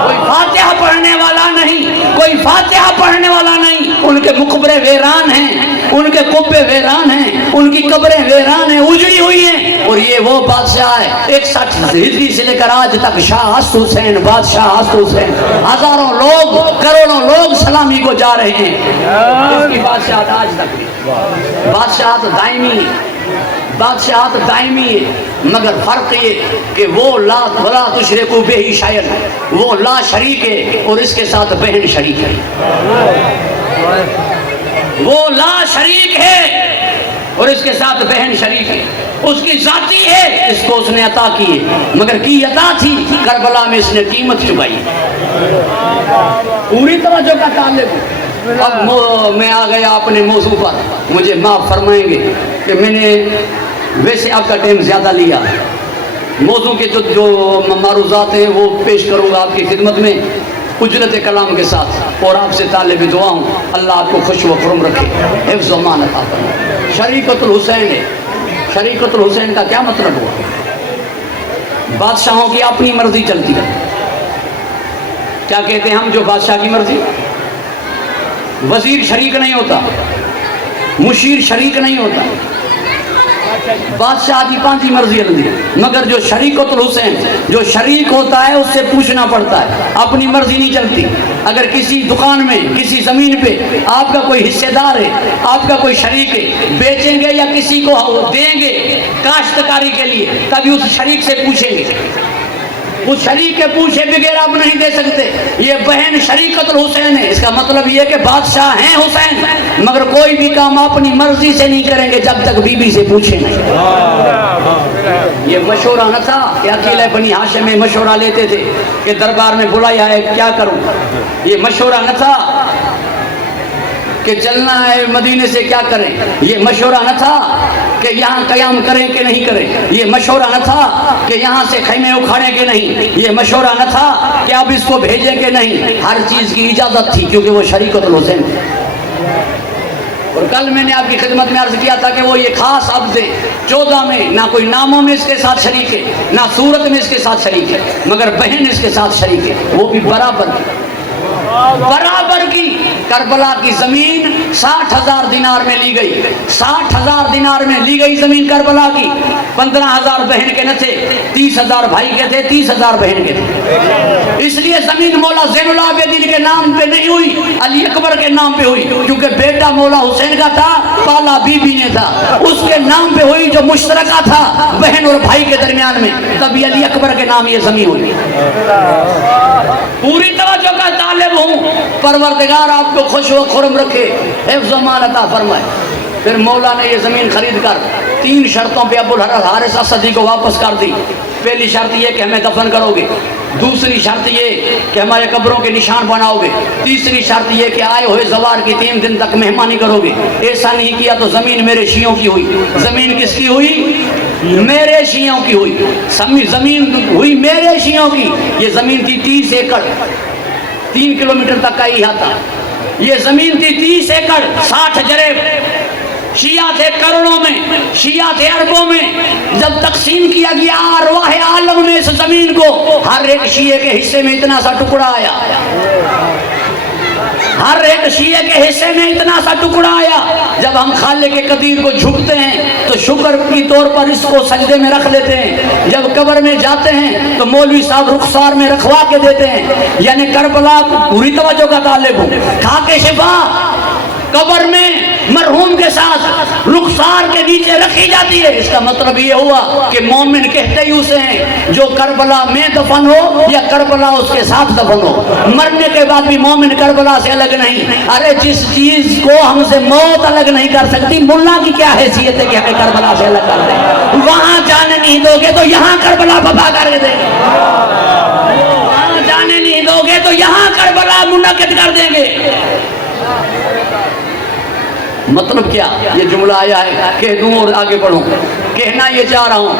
कोई फातिहा पढ़ने वाला नहीं, कोई फातिहा पढ़ने वाला नहीं, उनके मुकबरे वीरान हैं, उनके कुब्बे वीरान हैं, उनकी कब्रें वीरान हैं, उजड़ी हुई हैं। और ये वो बादशाह है 61 हिजरी से लेकर आज तक शाह हसन हुसैन, बादशाह हसन हुसैन, हजारों लोग, करोड़ों लोग सलामी को जा रहे हैं। इसकी बादशाह आज तक नहीं। बादशाह तो दायमी है, बादशाह तो दायमी है, मगर फर्क ये कि वो ला वला तुशरिकू बिही शैअन, वो ला शरीक है और इसके साथ बहन शरीक है। वो ला शरीक है और इसके साथ बहन शरीक है। उसकी जाती है, इसको उसने अता की है, मगर की अता थी करबला में इसने कीमत चुकाई। पूरी तवज्जो का ताल्लुक। अब मैं आ गया अपने मौजू पर, मुझे माफ़ फरमाएंगे कि मैंने वैसे आपका टाइम ज़्यादा लिया। मौजू के जो मारूज़ात हैं वो पेश करूँगा आपकी खिदमत में उजरत कलाम के साथ, और आपसे तालिब दुआ हूँ अल्लाह आपको खुश व खुर्म रखे, हिफ्ज़ व मान अता फरमाए। शरीकतुल हुसैन है, शरीकतुल हुसैन का क्या मतलब हुआ? बादशाहों की अपनी मर्जी चलती है। क्या कहते हैं हम? जो बादशाह की मर्जी, वजीर शरीक नहीं होता, मुशीर शरीक नहीं होता, बादशाह की पांची मर्जी हल्दी। मगर जो शरीकतुल हुसैन, जो शरीक होता है उससे पूछना पड़ता है, अपनी मर्जी नहीं चलती। अगर किसी दुकान में, किसी जमीन पे आपका कोई हिस्सेदार है, आपका कोई शरीक है, बेचेंगे या किसी को देंगे काश्तकारी के लिए, तभी उस शरीक से पूछेंगे। उस शरीक के पूछे बगैर आप नहीं दे सकते। ये बहन शरीकतुल हुसैन है, इसका मतलब ये कि बादशाह हैं हुसैन, मगर कोई भी काम अपनी मर्जी से नहीं करेंगे जब तक बीबी से पूछे नहीं। ये मशवरा न था कि अकेले बनी हाशिम में मशवरा लेते थे कि दरबार में बुलाया है क्या करूं। ये मशवरा न था कि चलना है मदीने से क्या करें। ये मशवरा न था कि यहाँ क़याम करें कि नहीं करें। ये मशवरा न था कि यहाँ से खैमे उखाड़ें कि नहीं। ये मशवरा न था कि अब इसको भेजें कि नहीं। हर चीज़ की इजाज़त थी क्योंकि वो शरीकतुल हुसैन। और कल मैंने आपकी खिदमत में अर्ज़ किया था कि वो ये खास अब्द 14 में ना कोई नामों में इसके साथ शरीक है, ना सूरत में इसके साथ शरीक है, मगर बहन इसके साथ शरीक है, वो भी बराबर की। करबला की जमीन 60,000 दिनार में ली गई, 60,000 दिनार में ली गई जमीन करबला की। 15,000 बहन के न थे, 30,000 भाई के थे, 30,000 बहन के थे। इसलिए जमीन मौला ज़ैनुल आबिदीन के नाम पे नहीं हुई, अली अकबर के नाम पे हुई, क्योंकि बेटा मौला हुसैन का था, पाला बीबी ने था, उसके नाम पे हुई जो मुश्तरका था बहन और भाई के दरमियान में, तभी अली अकबर के नाम ये जमीन हुई। पूरी तवज्जो का तालिब हूँ, परवरदिगार आपको खुश व खुर्म रखे, हिफ्ज़ व मान अता फरमाए। फिर मौला ने ये ज़मीन खरीद कर 3 शर्तों पे अबुल हारिस असदी को वापस कर दी। पहली शर्त ये कि हमें दफन करोगे, दूसरी शर्त ये कि हमारे कब्रों के निशान बनाओगे, तीसरी शर्त ये कि आए हुए ज़वार की 3 दिन तक मेहमानी करोगे। ऐसा नहीं किया तो ज़मीन मेरे शियों की हुई। ज़मीन किसकी हुई? मेरे शियों की हुई। ज़मीन हुई मेरे शियों की। ये ज़मीन थी 30 एकड़, 3 किलोमीटर तक का इहाता। ये ज़मीन थी 30 एकड़, 60 जरेब। शिया थे करोड़ों में, शिया थे अरबों में। जब तकसीम किया गया अरवाह आलम में इस जमीन को, हर एक शिये के हिस्से में इतना सा टुकड़ा आया, हर एक शिये के हिस्से में इतना सा टुकड़ा आया। जब हम खालिक के कदीर को झुकते हैं तो शुक्र की तौर पर इसको सजदे में रख लेते हैं। जब कब्र में जाते हैं तो मौलवी साहब रुखसार में रखवा के देते हैं। यानी करबला पूरी तवज्जो का तालिब हूँ, खा के शिफा कब्र में मरहूम के साथ रुखसार के नीचे रखी जाती है। इसका मतलब ये हुआ कि मोमिन कहते ही उसे हैं जो करबला में दफन हो या करबला उसके साथ दफन हो। मरने के बाद भी मोमिन करबला से अलग नहीं। अरे जिस चीज को हमसे मौत अलग नहीं कर सकती, मुल्ला की क्या हैसियत है कि हमें करबला से अलग कर दे। वहां जाने नहीं दोगे तो यहाँ करबला बपा कर दे, वहां जाने नहीं दोगे तो यहाँ करबला मुनक्किद कर देंगे। मतलब क्या ये जुमला आया है, कह दूं और आगे बढ़ूं। कहना ये चाह रहा हूं,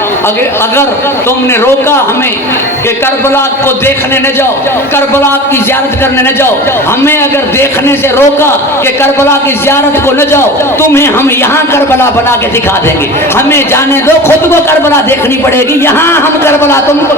अगर तुमने रोका हमें कि करबला को देखने न जाओ, करबला की ज़ियारत करने न जाओ, हमें अगर देखने से रोका कि करबला की ज़ियारत को न जाओ, तुम्हें हम यहाँ करबला बना के दिखा देंगे। हमें जाने दो, खुद को करबला देखनी पड़ेगी, यहाँ हम करबला तुमको।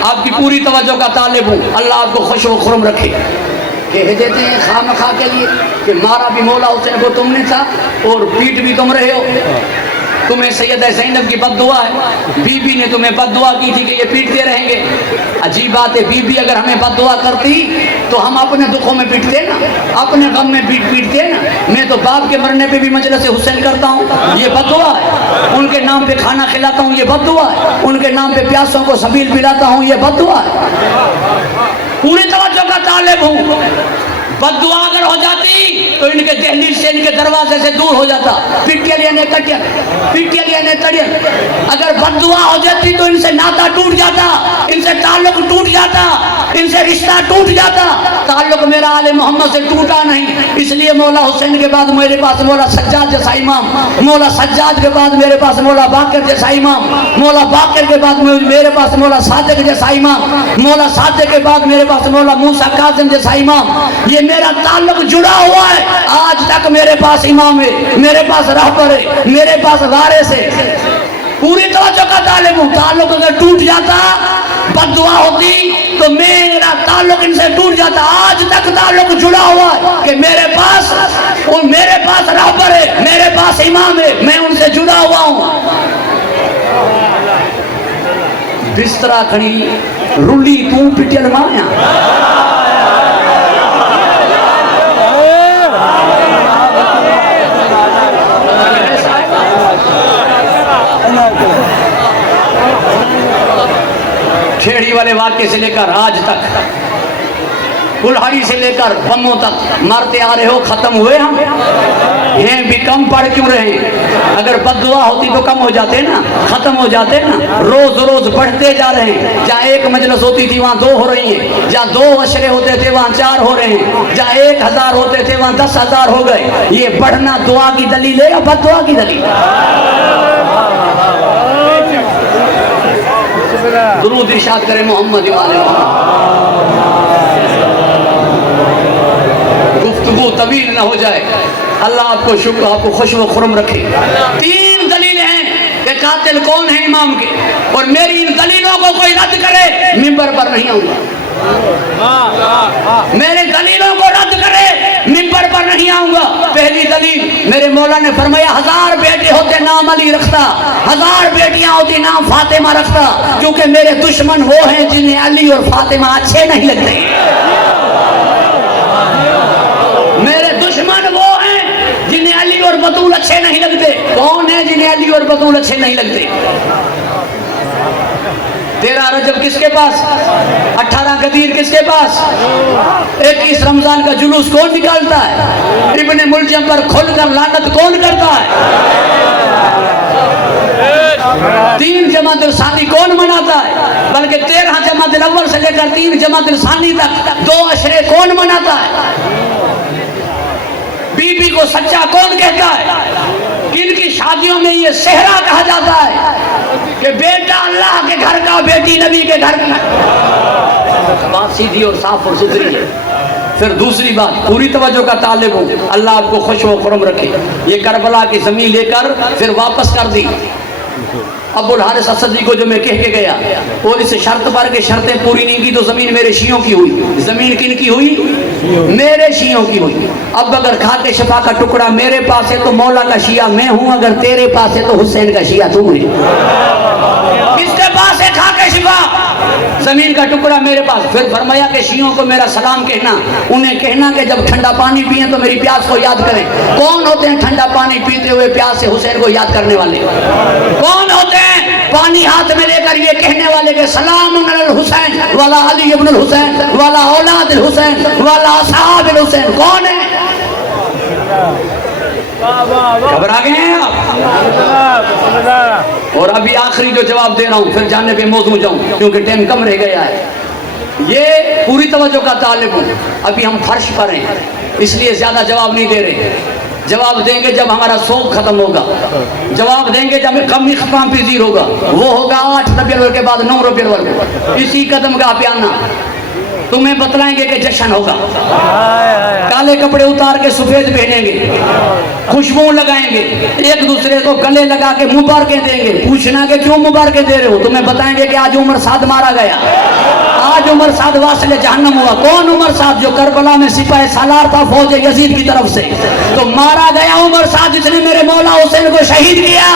आपकी पूरी तवज्जो का तालिब हूँ, अल्लाह आपको खुश व खुरम रखे। कह देते हैं खामखा के लिए कि मारा भी मौला हुसैन को तुमने था और पीट भी तुम रहे हो। तुम्हें सैयदा ज़ैनब की बद्दुआ है, बीबी ने तुम्हें बद्दुआ की थी कि ये पीटते रहेंगे। अजीब बात है, बीबी अगर हमें बद्दुआ करती तो हम अपने दुखों में पीटते ना, अपने गम में पीटते ना। मैं तो बाप के मरने पे भी मजलिस हुसैन करता हूँ, ये बद्दुआ है। उनके नाम पे खाना खिलाता हूँ, ये बद्दुआ है। उनके नाम पे प्यासों को सबील पिलाता हूँ, ये बद्दुआ है। पूरी तवज्जो का तालिब हूँ। बद्दुआ अगर हो जाती तो इनके दहलीज से, इनके दरवाजे से दूर हो जाता। पिटिया ने तटिया, पिटिया ने तड़िया। अगर बद्दुआ हो जाती तो इनसे नाता टूट जाता, इनसे ताल्लुक टूट जाता, इनसे रिश्ता टूट जाता। ताल्लुक मेरा आले मोहम्मद से टूटा नहीं, इसलिए मौला हुसैन के बाद मेरे पास मौला सज्जाद जैसा इमाम, मौला सज्जाद के बाद मेरे पास मौला बाकर जैसा इमाम, मौला बाकर के बाद मेरे पास मौला सादिक जैसा इमाम, मौला सादिक के बाद मेरे पास मौला मूसा काज़िम जैसा इमाम। ये मेरा ताल्लुक जुड़ा हुआ है। आज तक मेरे पास इमाम है, मेरे पास रहबर है, मेरे पास वारिस है। पूरी तवज्जो का तालिब हूँ। ताल्लुक अगर टूट जाता, बद्दुआ होती तो मेरा ताल्लुक इनसे टूट जाता। आज तक ताल्लुक जुड़ा हुआ है कि मेरे पास रहबर है, मेरे पास इमाम है, मैं उनसे जुड़ा हुआ हूँ। बिस्तरा खड़ी रुली तू पिटियल माया। खेड़ी वाले वाक्य से लेकर आज तक, कुल्हाड़ी से लेकर बमों तक मारते आ रहे हो, खत्म हुए हम हैं भी कम पढ़ क्यों रहे? अगर बद्दुआ होती तो कम हो जाते ना, खत्म हो जाते ना। रोज रोज बढ़ते जा रहे हैं। जहाँ एक मजलिस होती थी वहाँ 2 हो रही हैं, जहाँ 2 अशरे होते थे वहाँ 4 हो रहे हैं, जहाँ 1000 होते थे वहाँ 10,000 हो गए। ये बढ़ना दुआ की दलील है या बद्दुआ की दलील? दुरूद इरशाद करें मोहम्मद वाले। गुफ्तगू तवील न हो जाए। अल्लाह आपको शुक्र, आपको खुश व खुरम रखे। 3 दलीलें हैं कि कातिल कौन है इमाम के, और मेरी इन दलीलों को कोई रद्द करे मिंबर पर नहीं आऊंगा। मेरे दलीलों को रद्द करे मिंबर पर नहीं आऊंगा। पहली दलील, मेरे मौला ने फरमाया 1000 बेटे होते नाम अली रखता, 1000 बेटियां होती नाम फातिमा रखता, क्योंकि मेरे दुश्मन वो हैं जिन्हें अली और फातिमा अच्छे नहीं लगते। मेरे दुश्मन वो हैं जिन्हें अली और बतूल अच्छे नहीं लगते। कौन है जिन्हें अली और बतूल अच्छे नहीं लगते? 13 रजब किसके पास? 18 गदीर किसके पास? 21 रमजान का जुलूस कौन निकालता है? इब्ने मुलजम पर खुलकर लानत कौन करता है? 3 जमातुल सानी कौन मनाता है? बल्कि 13 जमातुल अव्वल से लेकर 3 जमातुल सानी तक 2 अशरे कौन मनाता है? बीबी को सच्चा कौन कहता है? किनकी शादियों में ये सेहरा कहा जाता है कि बेटा अल्लाह के घर का, बेटी नबी के घर का? बात सीधी और साफ और सुथरी है। फिर दूसरी बात, पूरी तवज्जो का तालिब हूँ, अल्लाह आपको खुश व खुरम रखे। ये करबला की जमीन लेकर फिर वापस कर दी अबुल हारिस असदी को जो मैं कह के गया, और इस शर्त पर के शर्तें पूरी नहीं की तो जमीन मेरे शियों की हुई। जमीन किन की हुई? मेरे शियों की हुई। अब अगर खाके शफा का टुकड़ा मेरे पास है तो मौला का शिया मैं हूं, अगर तेरे पास है तो हुसैन का शिया तू है। किसके पास है खाके शफा? जमीन का टुकड़ा मेरे पास। फिर फरमाया कि शियों को मेरा सलाम कहना, उन्हें कहना कि जब ठंडा पानी पिए तो मेरी प्यास को याद करें। कौन होते हैं ठंडा पानी पीते हुए प्यास से हुसैन को याद करने वाले? कौन होते हैं पानी हाथ में लेकर ये कहने वाले के सलाम हुसैन वाला अली इब्नुल हुसैन वाला औलाद हुसैन वाला असहाब हुसैन? कौन है? घबरा गए हैं आप? और अभी आखिरी जो जवाब दे रहा हूं, फिर जानने पे मौजूद जाऊं क्योंकि टाइम कम रह गया है। ये पूरी तवज्जो का तालिब हूं। अभी हम फर्श पर हैं इसलिए ज्यादा जवाब नहीं दे रहे। जवाब देंगे जब हमारा शौक खत्म होगा, जवाब देंगे जब कम इख्तिताम पजीर होगा। वो होगा 8 रबीउल अव्वल के बाद 9 रबीउल अव्वल। इसी कदम का प्याना तुम्हें बतलाएंगे कि जश्न होगा। काले कपड़े उतार के सफेद पहनेंगे, खुशबू लगाएंगे, एक दूसरे को गले लगा के मुबारकें देंगे। पूछना कि क्यों मुबारकें दे रहे हो? तुम्हें बताएंगे कि आज उमर साद मारा गया, आज उमर साद वासिल जहन्नम हुआ। कौन उमर साद? जो करबला में सिपाही सालार था फौज यजीद की तरफ से, तो मारा गया उमर साद जिसने मेरे मौला हुसैन को शहीद किया।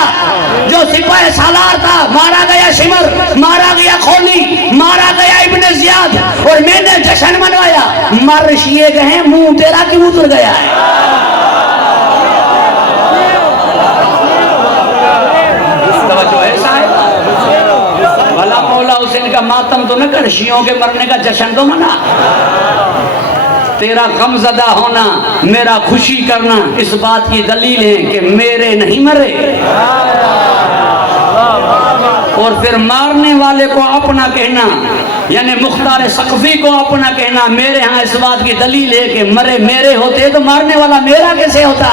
जो सिपाही सालार था मारा गया शिमर, मारा गया खोली, मारा गया इब्ने जियाद, और मैंने जश्न मनवाया। मर शिए गए, मुंह तेरा क्यों उतर गया है? भला मौला हुसैन का मातम तो न कर, शियों के मरने का जश्न तो मना। तेरा गमज़दा होना, मेरा खुशी करना इस बात की दलील है कि मेरे नहीं मरे। और फिर मारने वाले को अपना कहना, यानी मुख्तार सकफी को अपना कहना, मेरे यहाँ इस बात की दलील है कि मरे मेरे होते तो मारने वाला मेरा कैसे होता?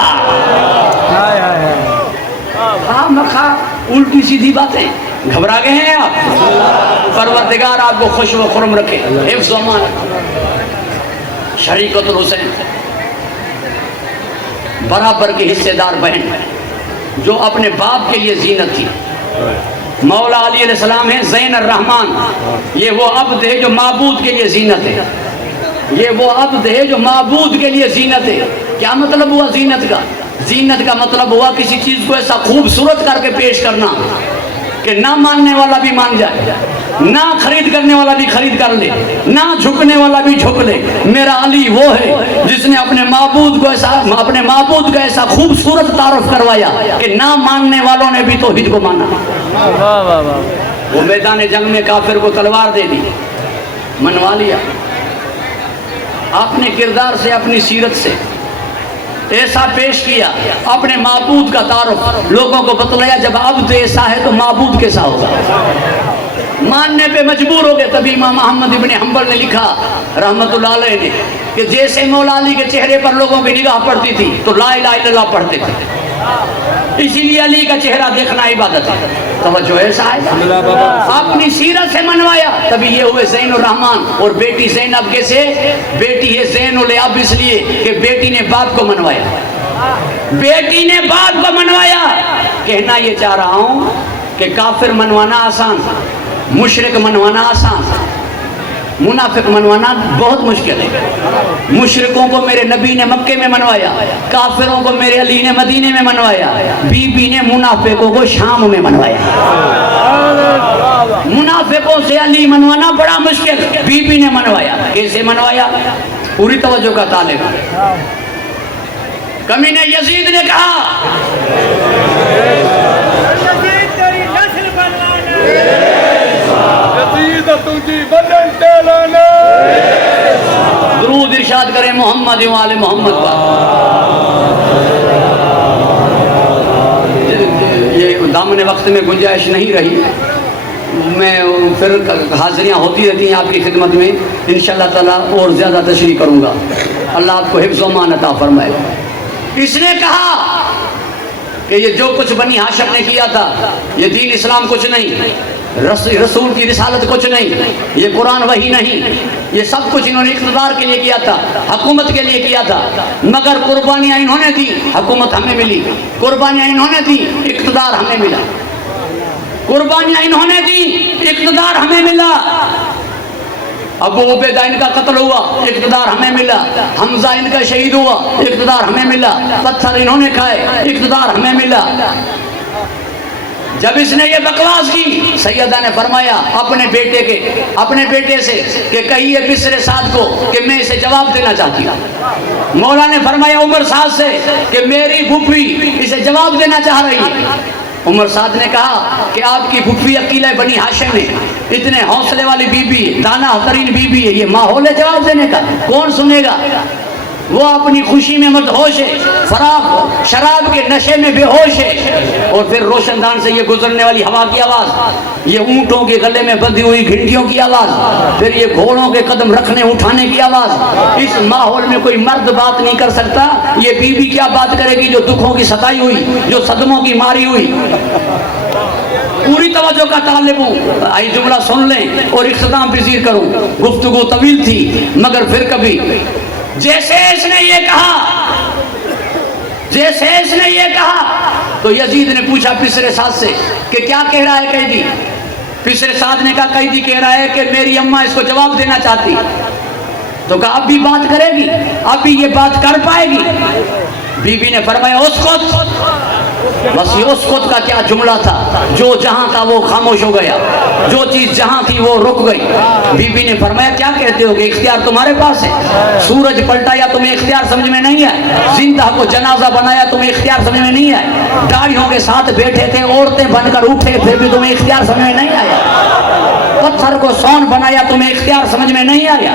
हाँ मखा उल्टी सीधी बातें। घबरा गए हैं आप? परवरदिगार आपको खुश व खुर्म रखे। हिफ्ज़ व अमान। शरीकतुल हुसैन बराबर की हिस्सेदार बहन जो अपने बाप के लिए जीनत थी। मौला अली अलैहिस्सलाम है ज़ैन अर्रहमान। ये वो अब्द है जो माबूद के लिए जीनत है। ये वो अब्द है जो माबूद के लिए जीनत है। क्या मतलब हुआ जीनत का? जीनत का मतलब हुआ किसी चीज को ऐसा खूबसूरत करके पेश करना कि ना मानने वाला भी मान जाए, ना खरीद करने वाला भी खरीद कर ले, ना झुकने वाला भी झुक ले। मेरा अली वो है जिसने अपने माबूद को ऐसा खूबसूरत तारुफ करवाया कि ना मानने वालों ने भी तौहीद को माना। वो मैदान जंग में काफिर को तलवार दे दी, मनवा लिया। अपने किरदार से, अपनी सीरत से ऐसा पेश किया, अपने माबूद का तारुफ लोगों को बतलाया। जब अब्द ऐसा है तो माबूद कैसा होगा? मानने पे मजबूर हो गए। तभी इमाम अहमद इब्ने हंबल ने लिखा रहमतुल्लाह अलैह ने कि जैसे मौला अली के चेहरे पर लोगों की निगाह पड़ती थी तो ला इलाहा इल्लल्लाह पढ़ते थे। इसीलिए अली का चेहरा देखना इबादत है। तवज्जो है साहब, अपनी सीरत से मनवाया। तभी ये हुए ज़ैनुर रहमान। और बेटी ज़ैनब कैसे? बेटी है ज़ैनुल अब इसलिए कि बेटी ने बाप को मनवाया। बेटी ने बाप को मनवाया। कहना ये चाह रहा हूं कि काफिर मनवाना आसान, मुशरिक मनवाना आसान, मुनाफिक मनवाना बहुत मुश्किल है। मुशरिकों को मेरे नबी ने मक्के में मनवाया, काफिरों को मेरे अली ने मदीने में मनवाया, बीबी ने मुनाफिकों को शाम में मनवाया। मुनाफिकों से अली मनवाना बड़ा मुश्किल, बीबी ने मनवाया। कैसे मनवाया? पूरी तवज्जो का तालिब। कमीने यजीद ने कहा दुरूद इरशाद करें मोहम्मद वाले मोहम्मद पर। ये दामने वक्त में गुंजाइश नहीं रही, मैं फिर हाजिरियाँ होती रहती हैं आपकी खिदमत में। इंशाअल्लाह ताला और ज़्यादा तशरीह करूँगा। अल्लाह आपको हिफ्ज़ व अमान अता फरमाए। इसने कहा कि ये जो कुछ बनी हाशिम ने किया था, ये दीन इस्लाम कुछ नहीं, रसूल की रिसालत कुछ नहीं, ये कुरान वही नहीं, ये सब कुछ इन्होंने इक़्तिदार के लिए किया था, हुकूमत के लिए किया था। मगर कुर्बानियाँ इन्होंने दी, हुकूमत हमें मिली। कुर्बानियाँ इन्होंने दी, इक़्तिदार हमें मिला। कुर्बानियां इन्होंने दी, इक़्तिदार हमें मिला। अबू उबैदा इनका कत्ल हुआ, इक़्तिदार हमें मिला। हमजा इनका शहीद हुआ, इक़्तिदार हमें मिला। पत्थर इन्होंने खाए, इक़्तिदार हमें मिला। जब इसने ये बकवास की, सैयदा ने फरमाया अपने बेटे से कि कहिए बिसरे साद को कि मैं इसे जवाब देना चाहती हूँ। मौला ने फरमाया उमर साद से कि मेरी फूफी इसे जवाब देना चाह रही है। उमर साद ने कहा कि आपकी फूफी अकीला बनी हाशिम है, इतने हौसले वाली बीबी, दाना तरीन बीबी है, ये माहौल है जवाब देने का, कौन सुनेगा। वो अपनी खुशी में मदहोश है, फराग शराब के नशे में बेहोश है। और फिर रोशनदान से ये गुजरने वाली हवा की आवाज़, ये ऊँटों के गले में बंधी हुई घंटियों की आवाज़, फिर ये घोड़ों के कदम रखने उठाने की आवाज़। इस माहौल में कोई मर्द बात नहीं कर सकता, ये बीबी क्या बात करेगी जो दुखों की सताई हुई, जो सदमों की मारी हुई। पूरी तवज्जो का तालिब हूँ, आई जुमला सुन लें और इख्तिताम पजीर करूँ। गुफ्तगू तवील थी मगर फिर कभी जैसे इसने ये कहा तो यजीद ने पूछा पिसरे साद से कि क्या कह रहा है कैदी। पिसरे साद ने कहा कैदी कह रहा है कि मेरी अम्मा इसको जवाब देना चाहती। तो कहा अब भी बात करेगी, अब भी ये बात कर पाएगी। बीबी ने फरमाया उसको बस। ये उसको का क्या जुमला था, जो जहां था वो खामोश हो गया, जो चीज जहां थी वो रुक गई। बीबी ने फरमाया क्या कहते हो कि इख्तियार तुम्हारे पास है। सूरज पलटाया तुम्हें इख्तियार समझ में नहीं है, जिंदा को जनाजा बनाया तुम्हें इख्तियार समझ में नहीं है, दाढ़ियों के साथ बैठे थे औरतें बनकर उठे फिर भी तुम्हें इख्तियार समझ में नहीं आया, पत्थर को सोन बनाया तुम्हें इख्तियार समझ में नहीं आया।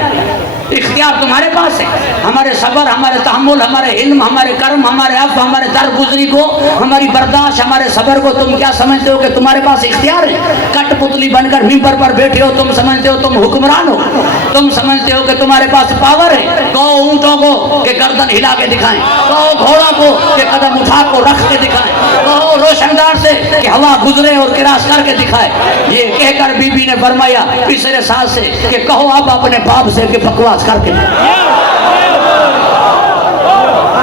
इख्तियार तुम्हारे पास है। हमारे सबर, हमारे तहम्मुल, हमारे इल्म, हमारे कर्म, हमारे अफ़, हमारे दरगुजरी को, हमारी बर्दाश्त, हमारे सबर को तुम क्या समझते हो कि तुम्हारे पास इख्तियार है। कठपुतली बनकर मिंबर पर बैठे हो, तुम समझते हो तुम हुक्मरान हो, तुम समझते हो कि तुम्हारे पास पावर है। कहो ऊँटों को कि गर्दन हिला के दिखाएं, कहो घोड़ों को कि कदम उठा को रख के दिखाएं, कहो रोशनदार से कि हवा गुजरे और किरास करके दिखाए। ये कहकर बीबी ने फरमाया पिसरे साद से कि कहो अब अपने बाप से कि बकवास करके।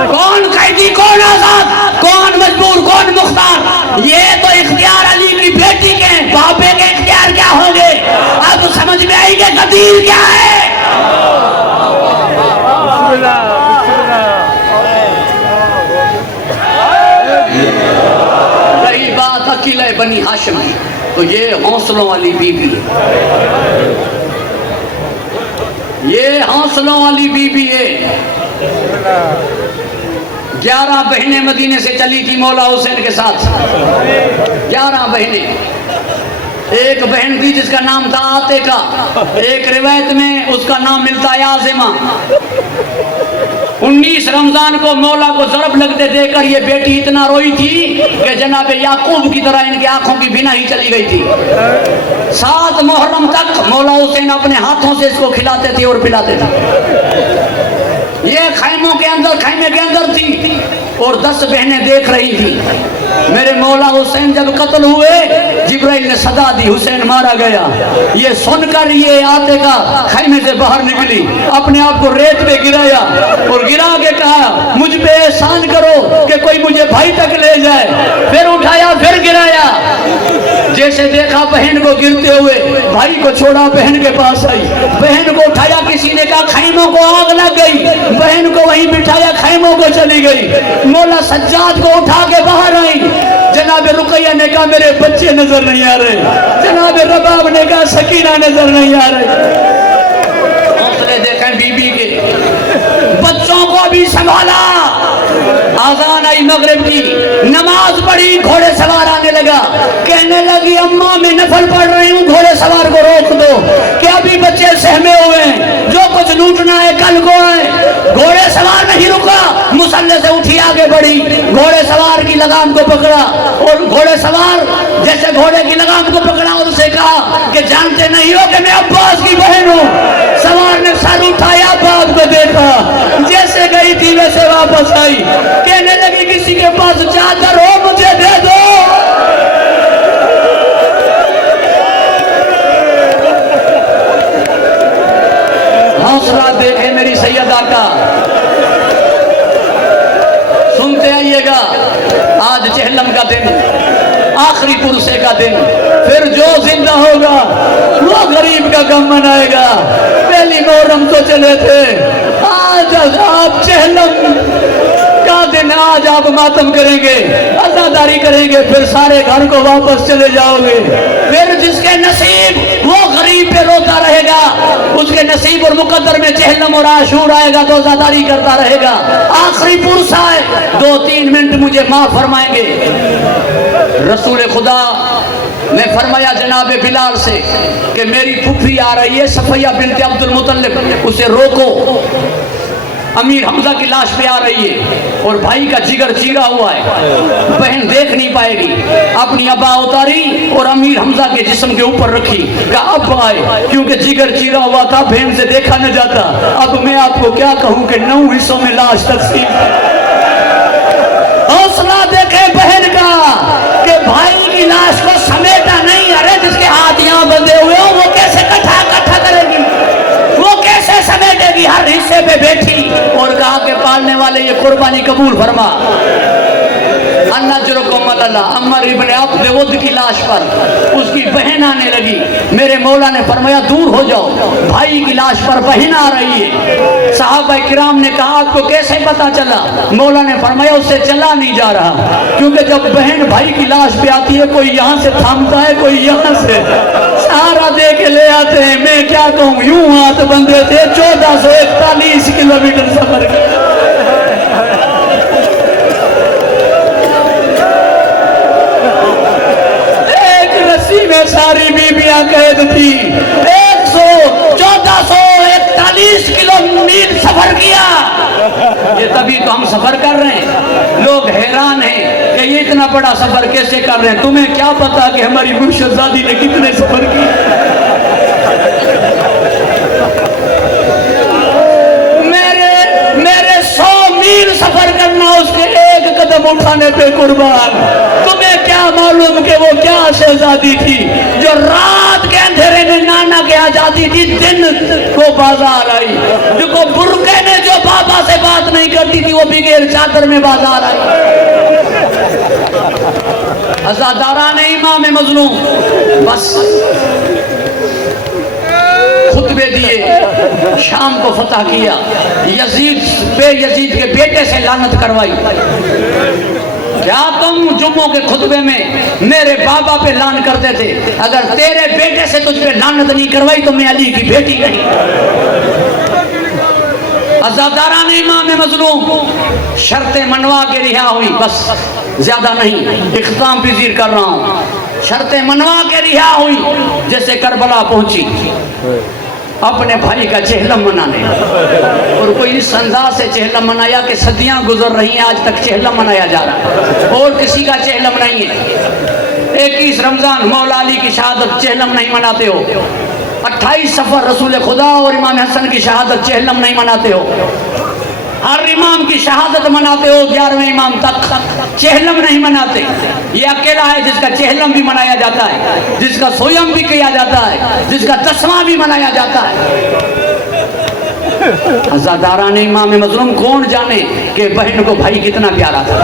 कौन कैदी, कौन आजाद, कौन मजबूर, कौन मुख्तार। ये तो इख्तियार अली की बेटी के, बापे के इख्तियार क्या होंगे। अब समझ में आएगा कदीर क्या है। रही बात अकीला बनी हाशिम की, तो ये हौसलों वाली बीबी है, ये हौसलों वाली बीबी है। 11 बहनें मदीने से चली थी मौला हुसैन के साथ, 11 बहनें। एक बहन थी जिसका नाम था आतिका, एक रिवायत में उसका नाम मिलता है आज़िमा। 19 रमजान को मौला को ज़रब लगते देखकर ये बेटी इतना रोई थी कि जनाब याकूब की तरह इनकी आंखों की बिना ही चली गई थी। 7 मुहर्रम तक मौला हुसैन अपने हाथों से इसको खिलाते थे और पिलाते थे। ये खैमों के अंदर, खैमे के अंदर थी और 10 बहनें देख रही थी। मेरे मौला हुसैन जब कत्ल हुए, जिब्राइल ने सदा दी, हुसैन मारा गया। ये सुनकर ये आतिका खैमे से बाहर निकली, अपने आप को रेत पे गिराया और गिरा के कहा मुझ पे एहसान करो कि कोई मुझे भाई तक ले जाए। फिर उठाया, फिर गिराया। जैसे देखा बहन को गिरते हुए, भाई को छोड़ा, बहन के पास आई, बहन को उठाया, किसी ने कहा खैमों को आग लग गई, बहन को वहीं बिठाया, खैमों को चली गई। मौला सज्जाद को उठा के बाहर आई। जनाब रुकैया ने कहा मेरे बच्चे नजर नहीं आ रहे, जनाब रबाब ने कहा सकीना नजर नहीं आ रहे। हौसले देखें बीबी के, बच्चों को भी संभाला। आजान आई मगरिब की, नमाज पढ़ी, घोड़े सवार आने लगा। कहने लगी अम्मा मैं नफल पढ़ रही हूँ, घोड़े सवार को रोक दो कि अभी बच्चे सहमे हुए हैं, जो कुछ लूटना है कल को है। घोड़े सवार नहीं रुका, मुसल्ले से उठी आगे बढ़ी, घोड़े सवार की लगाम को पकड़ा और घोड़े सवार जैसे घोड़े की लगाम को पकड़ा और उसे कहा कि जानते नहीं हो कि मैं अब्बास की बहन हूँ। सवार ने सर उठाया, बाप को देखा, जैसे गई थी वैसे वापस आई। कहने लगी किसी के पास चादर हो मुझे दे दो। हौसला देखे मेरी सैयदा का। सुनते आइएगा, आज चहलम का दिन, आखिरी पुरसे का दिन। फिर जो जिंदा होगा वो गरीब का गम मनाएगा। पहली मुहर्रम तो चले थे, आज आप चहलम का दिन, आज आप मातम करेंगे, अज़ादारी करेंगे, फिर सारे घर को वापस चले जाओगे। फिर जिसके नसीब वो गरीब पे रोता रहेगा, उसके नसीब और मुकद्दर में चहलम और आशूर आएगा तो अज़ादारी करता रहेगा। आखिरी पुरसा है, 2-3 मिनट मुझे माफ फरमाएंगे। रसूल खुदा ने फरमाया जनाब बिलाल से कि मेरी फुफी आ रही है सफैया बिनते अब्दुल मुतल्लिब, उसे रोको, अमीर हमजा की लाश पे आ रही है और भाई का जिगर चीरा हुआ है, बहन देख नहीं पाएगी। अपनी अबा उतारी और अमीर हमजा के जिस्म के ऊपर रखी, कहा अब आए, क्योंकि जिगर चीरा हुआ था, बहन से देखा न जाता। अब मैं आपको क्या कहूं कि 9 हिस्सों में लाश तकसीम। हौसला देखे बहन का कि भाई की लाश को समेटा नहीं, अरे जिसके हाथ यहाँ बंधे हुए हो वो कैसे इकट्ठा करेगी, वो कैसे समेटेगी, हर हिस्से पे बैठी। और कहा के पालने वाले ये कुर्बानी कबूल फरमा। अम्मर इब्ने अब्द वुद की लाश पर उसकी बहन आने लगी, मेरे मौला ने फरमाया दूर हो जाओ, भाई की लाश पर बहन आ रही है। सहाबा किराम ने कहा आपको कैसे पता चला? मौला ने फरमाया उससे चला नहीं जा रहा, क्योंकि जब बहन भाई की लाश पे आती है कोई यहाँ से थामता है, कोई यहाँ से सहारा दे के ले आते हैं। मैं क्या कहूँ, यूं हाथ बंधे थे, 1441 किलोमीटर सफर किया। में सारी बीबियां कैद थी, 1441 किलोमीटर सफर किया। ये तभी तो हम सफर कर रहे हैं। लोग हैरान हैं कि ये इतना बड़ा सफर कैसे कर रहे हैं। तुम्हें क्या पता कि हमारी मुर्शदादी ने कितने सफर किए। मेरे 100 मील सफर करना उसके एक कदम उठाने पे कुर्बान। तुम्हें क्या मालूम कि वो क्या शहजादी थी जो रात के अंधेरे में नाना के यहाँ जाती थी, दिन को बाजार आई, जो बुरके में जो बाबा से बात नहीं करती थी वो बिगैर चादर में बाजार आई। अज़ादारा ने इमाम मज़लूम बस खुतबे दिए, शाम को फतह किया, यजीद के बेटे से लानत करवाई। क्या तुम जुम्मों के खुतबे में मेरे बाबा पे लान करते थे? अगर तेरे बेटे से तुझ पे लानत नहीं करवाई तो मैं अली की बेटी नहीं। अज़ादारा ने इमाम मज़लूम शर्तें मनवा के रिहा हुई, बस ज्यादा नहीं, इख्तिताम पजीर कर रहा हूँ। शर्तें मनवा के रिहा हुई, जैसे करबला पहुंची अपने भाई का चेहलम मनाने, और कोई इस अंदाज से चेहलम मनाया कि सदियां गुजर रही हैं, आज तक चेहलम मनाया जा रहा है और किसी का चेहलम नहीं है। 21 रमजान मौला अली की शहादत चेहलम नहीं मनाते हो, 28 सफर रसूल खुदा और इमाम हसन की शहादत चेहलम नहीं मनाते हो, हर इमाम की शहादत मनाते हो, 11वें इमाम तक चेहलम नहीं मनाते। ये अकेला है जिसका चेहलम भी मनाया जाता है, जिसका सोयम भी किया जाता है, जिसका तस्मा भी मनाया जाता है। अज़ादारा ने इमाम मज़लूम कौन जाने कि बहन को भाई कितना प्यारा था।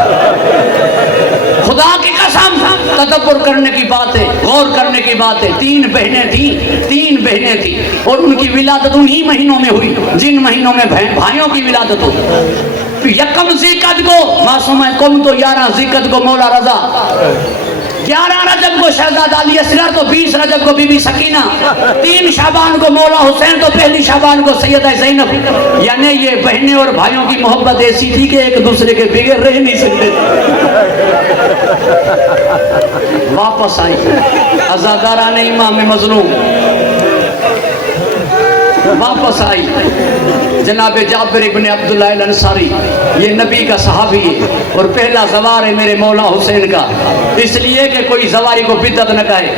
खुदा की कसम तदब्बर करने की बात है, गौर करने की बात है। 3 बहनें थी और उनकी विलादत उन्हीं महीनों में हुई जिन महीनों में भाइयों की विलादत हुई। यकम ज़िक़त को मासूमा कौम, तो 11 ज़िक़त को मौला रजा, 11 रजब को शहजादा अली असगर, तो 20 रजब को बीबी सकीना, 3 शाबान को मौला हुसैन, तो 1 शाबान को सैयदा ज़ैनब। यानी ये बहनें और भाइयों की मोहब्बत ऐसी थी कि एक दूसरे के बगैर रह नहीं सकते। वापस आई अज़ादारा ने इमाम मज़लूम वापस आई। जनाब जाबिर इब्ने अब्दुल्लाह अल अंसारी, ये नबी का सहाबी है और पहला सवार है मेरे मौला हुसैन का, इसलिए कि कोई सवारी को बिद्दत न कहे,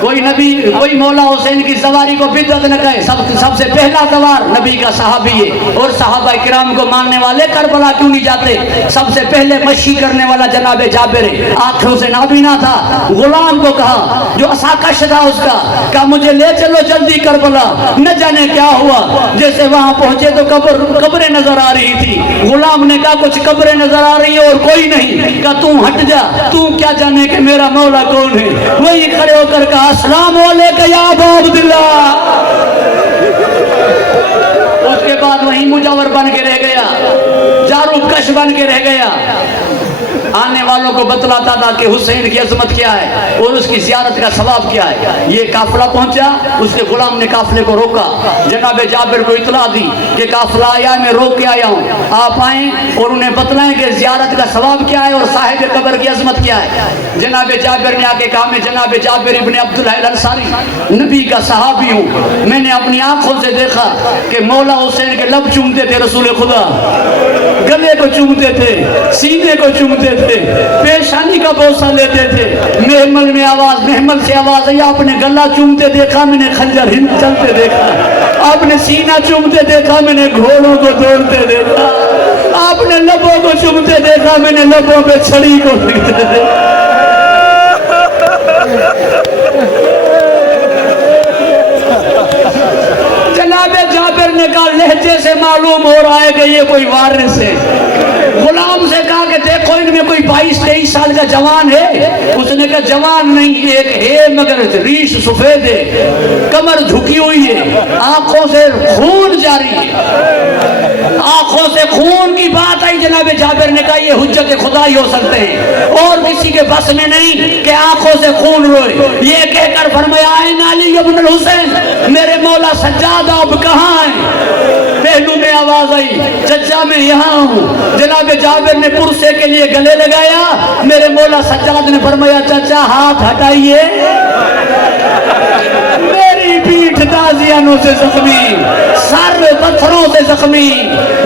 कोई मौला हुसैन की सवारी को बिद्दत न कहे। सबसे पहला सवार नबी का सहाबी है और सहाबा किराम को मानने वाले करबला क्यों नहीं जाते? सबसे पहले मशी करने वाला जनाब जाबिर है। आंखों से नाबीना था, गुलाम को कहा जो असाकश था उसका, कहा मुझे ले चलो जल्दी करबला, न जाने क्या हुआ। जैसे वहां पहुंचे तो कब्रें नजर आ रही थी। गुलाम ने कहा कुछ कब्रें नजर आ रही है और कोई नहीं। कहा तू हट जा, तू क्या जाने कि मेरा मौला कौन है। वही खड़े होकर कहा अस्सलाम वालेकुम या अबू अब्दुल्लाह। उसके बाद वहीं मुजावर बन के रह गया, जारूब कश बन के रह गया। आने वालों को बतलाता था कि हुसैन की अजमत क्या है और उसकी जियारत का सवाब क्या है। ये काफिला पहुंचा, उसके गुलाम ने काफिले को रोका। जनाब जाबिर को इतला दी कि काफिला आया, मैं रोक के आया हूँ, आप आए और उन्हें बतलाएं कि जियारत का सवाब क्या है और साहिब कब्र की अजमत क्या है। जनाब जाबिर ने आके कहा मैं जनाब जाबिर इब्ने अब्दुल्लाह अल-अंसारी नबी का सहाबी हूँ। मैंने अपनी आंखों से देखा कि मौला हुसैन के लब चूमते थे रसूल खुदा, गले को चूमते थे, सीने को चूमते थे, पेशानी का बोसा लेते थे। महमल में आवाज, महमल से आवाज आई, आपने गला चूमते देखा, मैंने खंजर हिंद चलते देखा। आपने सीना चूमते देखा, मैंने घोड़ों को दौड़ते देखा। आपने लबों को चूमते देखा, मैंने लबों पे छड़ी को देखते देखा। जनाबे जाबिर ने कहा लहजे से मालूम हो रहा है कि ये कोई वारिस है। गुलाम से कहा कि देखो इनमें कोई 22-23 साल का जवान है। उसने कहा जवान नहीं, एक है मगर रीश सफेद है, कमर झुकी हुई है, आंखों से खून जारी है। आंखों से खून की बात आई। जनाब जाबिर ने कहा ये हुज्जत खुदा ही हो सकते हैं और किसी के बस में नहीं कि आंखों से खून रोए। ये कहकर फरमाया नाली इब्न हुसैन, मेरे मौला सज्जाद अब कहाँ है। पहलू में आवाज आई चचा मैं यहाँ हूँ। जनाब जाबिर ने पुरसे के लिए गले लगाया। मेरे मौला सज्जाद ने फरमाया चाचा हाथ हटाइए। मेरी पीठ ताजियानों से जख्मी, सर पत्थरों से जख्मी,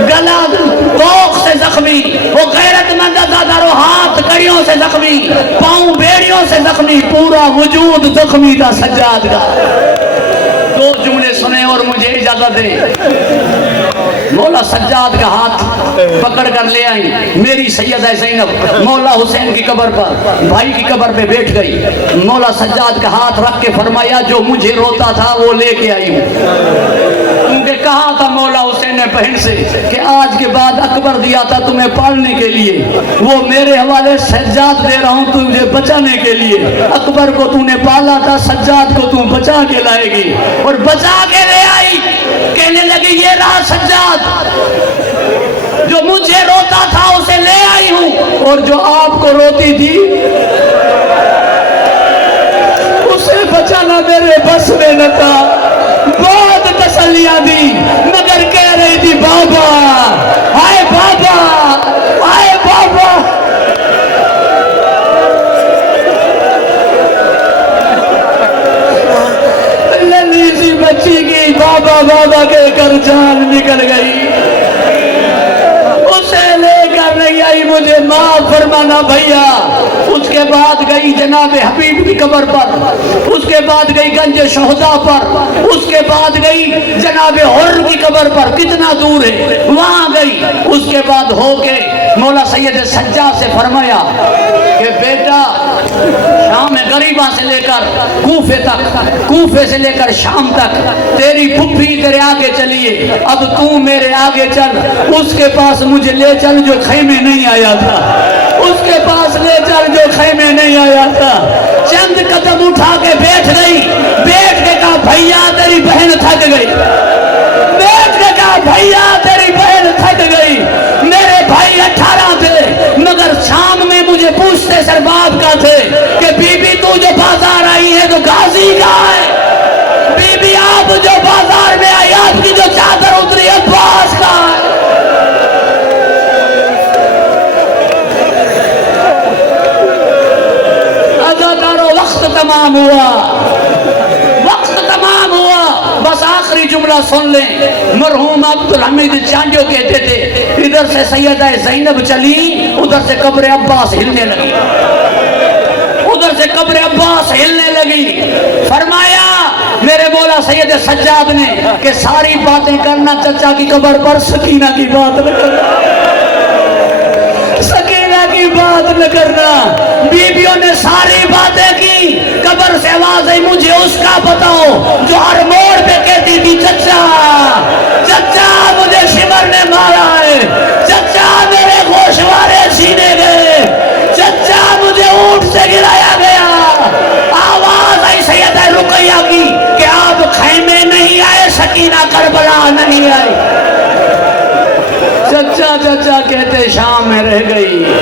गला तोख से जख्मी, वो गैरतमंद अज़ादारों हाथ कड़ियों से जख्मी, पांव बेड़ियों से जख्मी, पूरा वजूद जख्मी था सज्जाद का। दो जुमले सुने और मुझे इजाजत दे। मौला सज्जाद का हाथ पकड़ कर ले आई। मेरी सैयदा ज़ैनब मौला हुसैन की कब्र पर, भाई की कब्र पे बैठ गई। मौला सज्जाद का हाथ रख के फरमाया जो मुझे रोता था वो लेके आई हूँ। क्योंकि कहा था मौला हुसैन ने बहन से कि आज के बाद अकबर दिया था तुम्हें पालने के लिए, वो मेरे हवाले सज्जाद दे रहा हूँ तुझे बचाने के लिए। अकबर को तूने पाला था, सज्जाद को तू बचा के लाएगी। और बचा के ले आई। कहने लगी ये रहा सज्जाद, जो मुझे रोता था उसे ले आई हूं और जो आपको रोती थी उसे बचाना मेरे बस में न था। बहुत तसल्लियां दी मगर कह रही थी बाबा, हाय बाबा, हाय बाबा। लली सी बच्ची की बाबा बाबा कहकर जान निकल गई। उसे लेकर नहीं आई, मुझे माफ फरमाना भैया। उसके बाद गई जनाब हबीब की कब्र पर, उसके बाद गई गंज शोहदा पर, उसके बाद गई जनाब हुर्र की कब्र पर, कितना दूर है वहां गई। उसके बाद होके मौला सैयद सज्जाद से फरमाया कि बेटा शाम में गरीबा से लेकर कूफे तक, कूफे से लेकर शाम तक तेरी फुफ्फी तेरे आगे चलिए, अब तू मेरे आगे चल। उसके पास मुझे ले चल जो खैमे नहीं आया था, उसके पास ले चल जो खैमे नहीं आया था। चंद कदम उठा के बैठ गई। बैठ के कहा भैया तेरी बहन थक गई। बैठ के कहा भैया तेरी बहन थक गई। मेरे भाई 18 थे मगर शाम में मुझे पूछते सरबाब का थे कि बीबी तू जो बाजार आई है तो गाजी कहाँ है। बीबी आप जो बाजार में आई, आपकी जो चादर उतरी अब्बास कहाँ है। वक्त तमाम हुआ, वक्त तमाम हुआ। बस आखिरी जुमला सुन लें। मरहूम अब्दुल हमीद चांडियो कहते थे इधर से सैयदा ज़ैनब चली, उधर से कब्र अब्बास हिलने लगी, उधर से कब्र अब्बास हिलने लगी। फरमाया मेरे मौला सैयद सज्जाद ने कि सारी बातें करना चचा की कब्र पर, सकीना की बात न करना, सकीना की बात न करना। बीबियों ने सारी बातें की, कब्र से आवाज आई मुझे उसका बताओ जो हर मोड़ पे कहती थी चचा चचा मुझे शिमर ने मारा है, चचा मेरे गोशवारे छीने गए, चचा मुझे ऊंट से गिराया गया। आवाज आई सैयदा रुकैया की कि आप खैमे नहीं आए, सकीना करबला नहीं आई। चचा चचा कहते शाम में रह गई।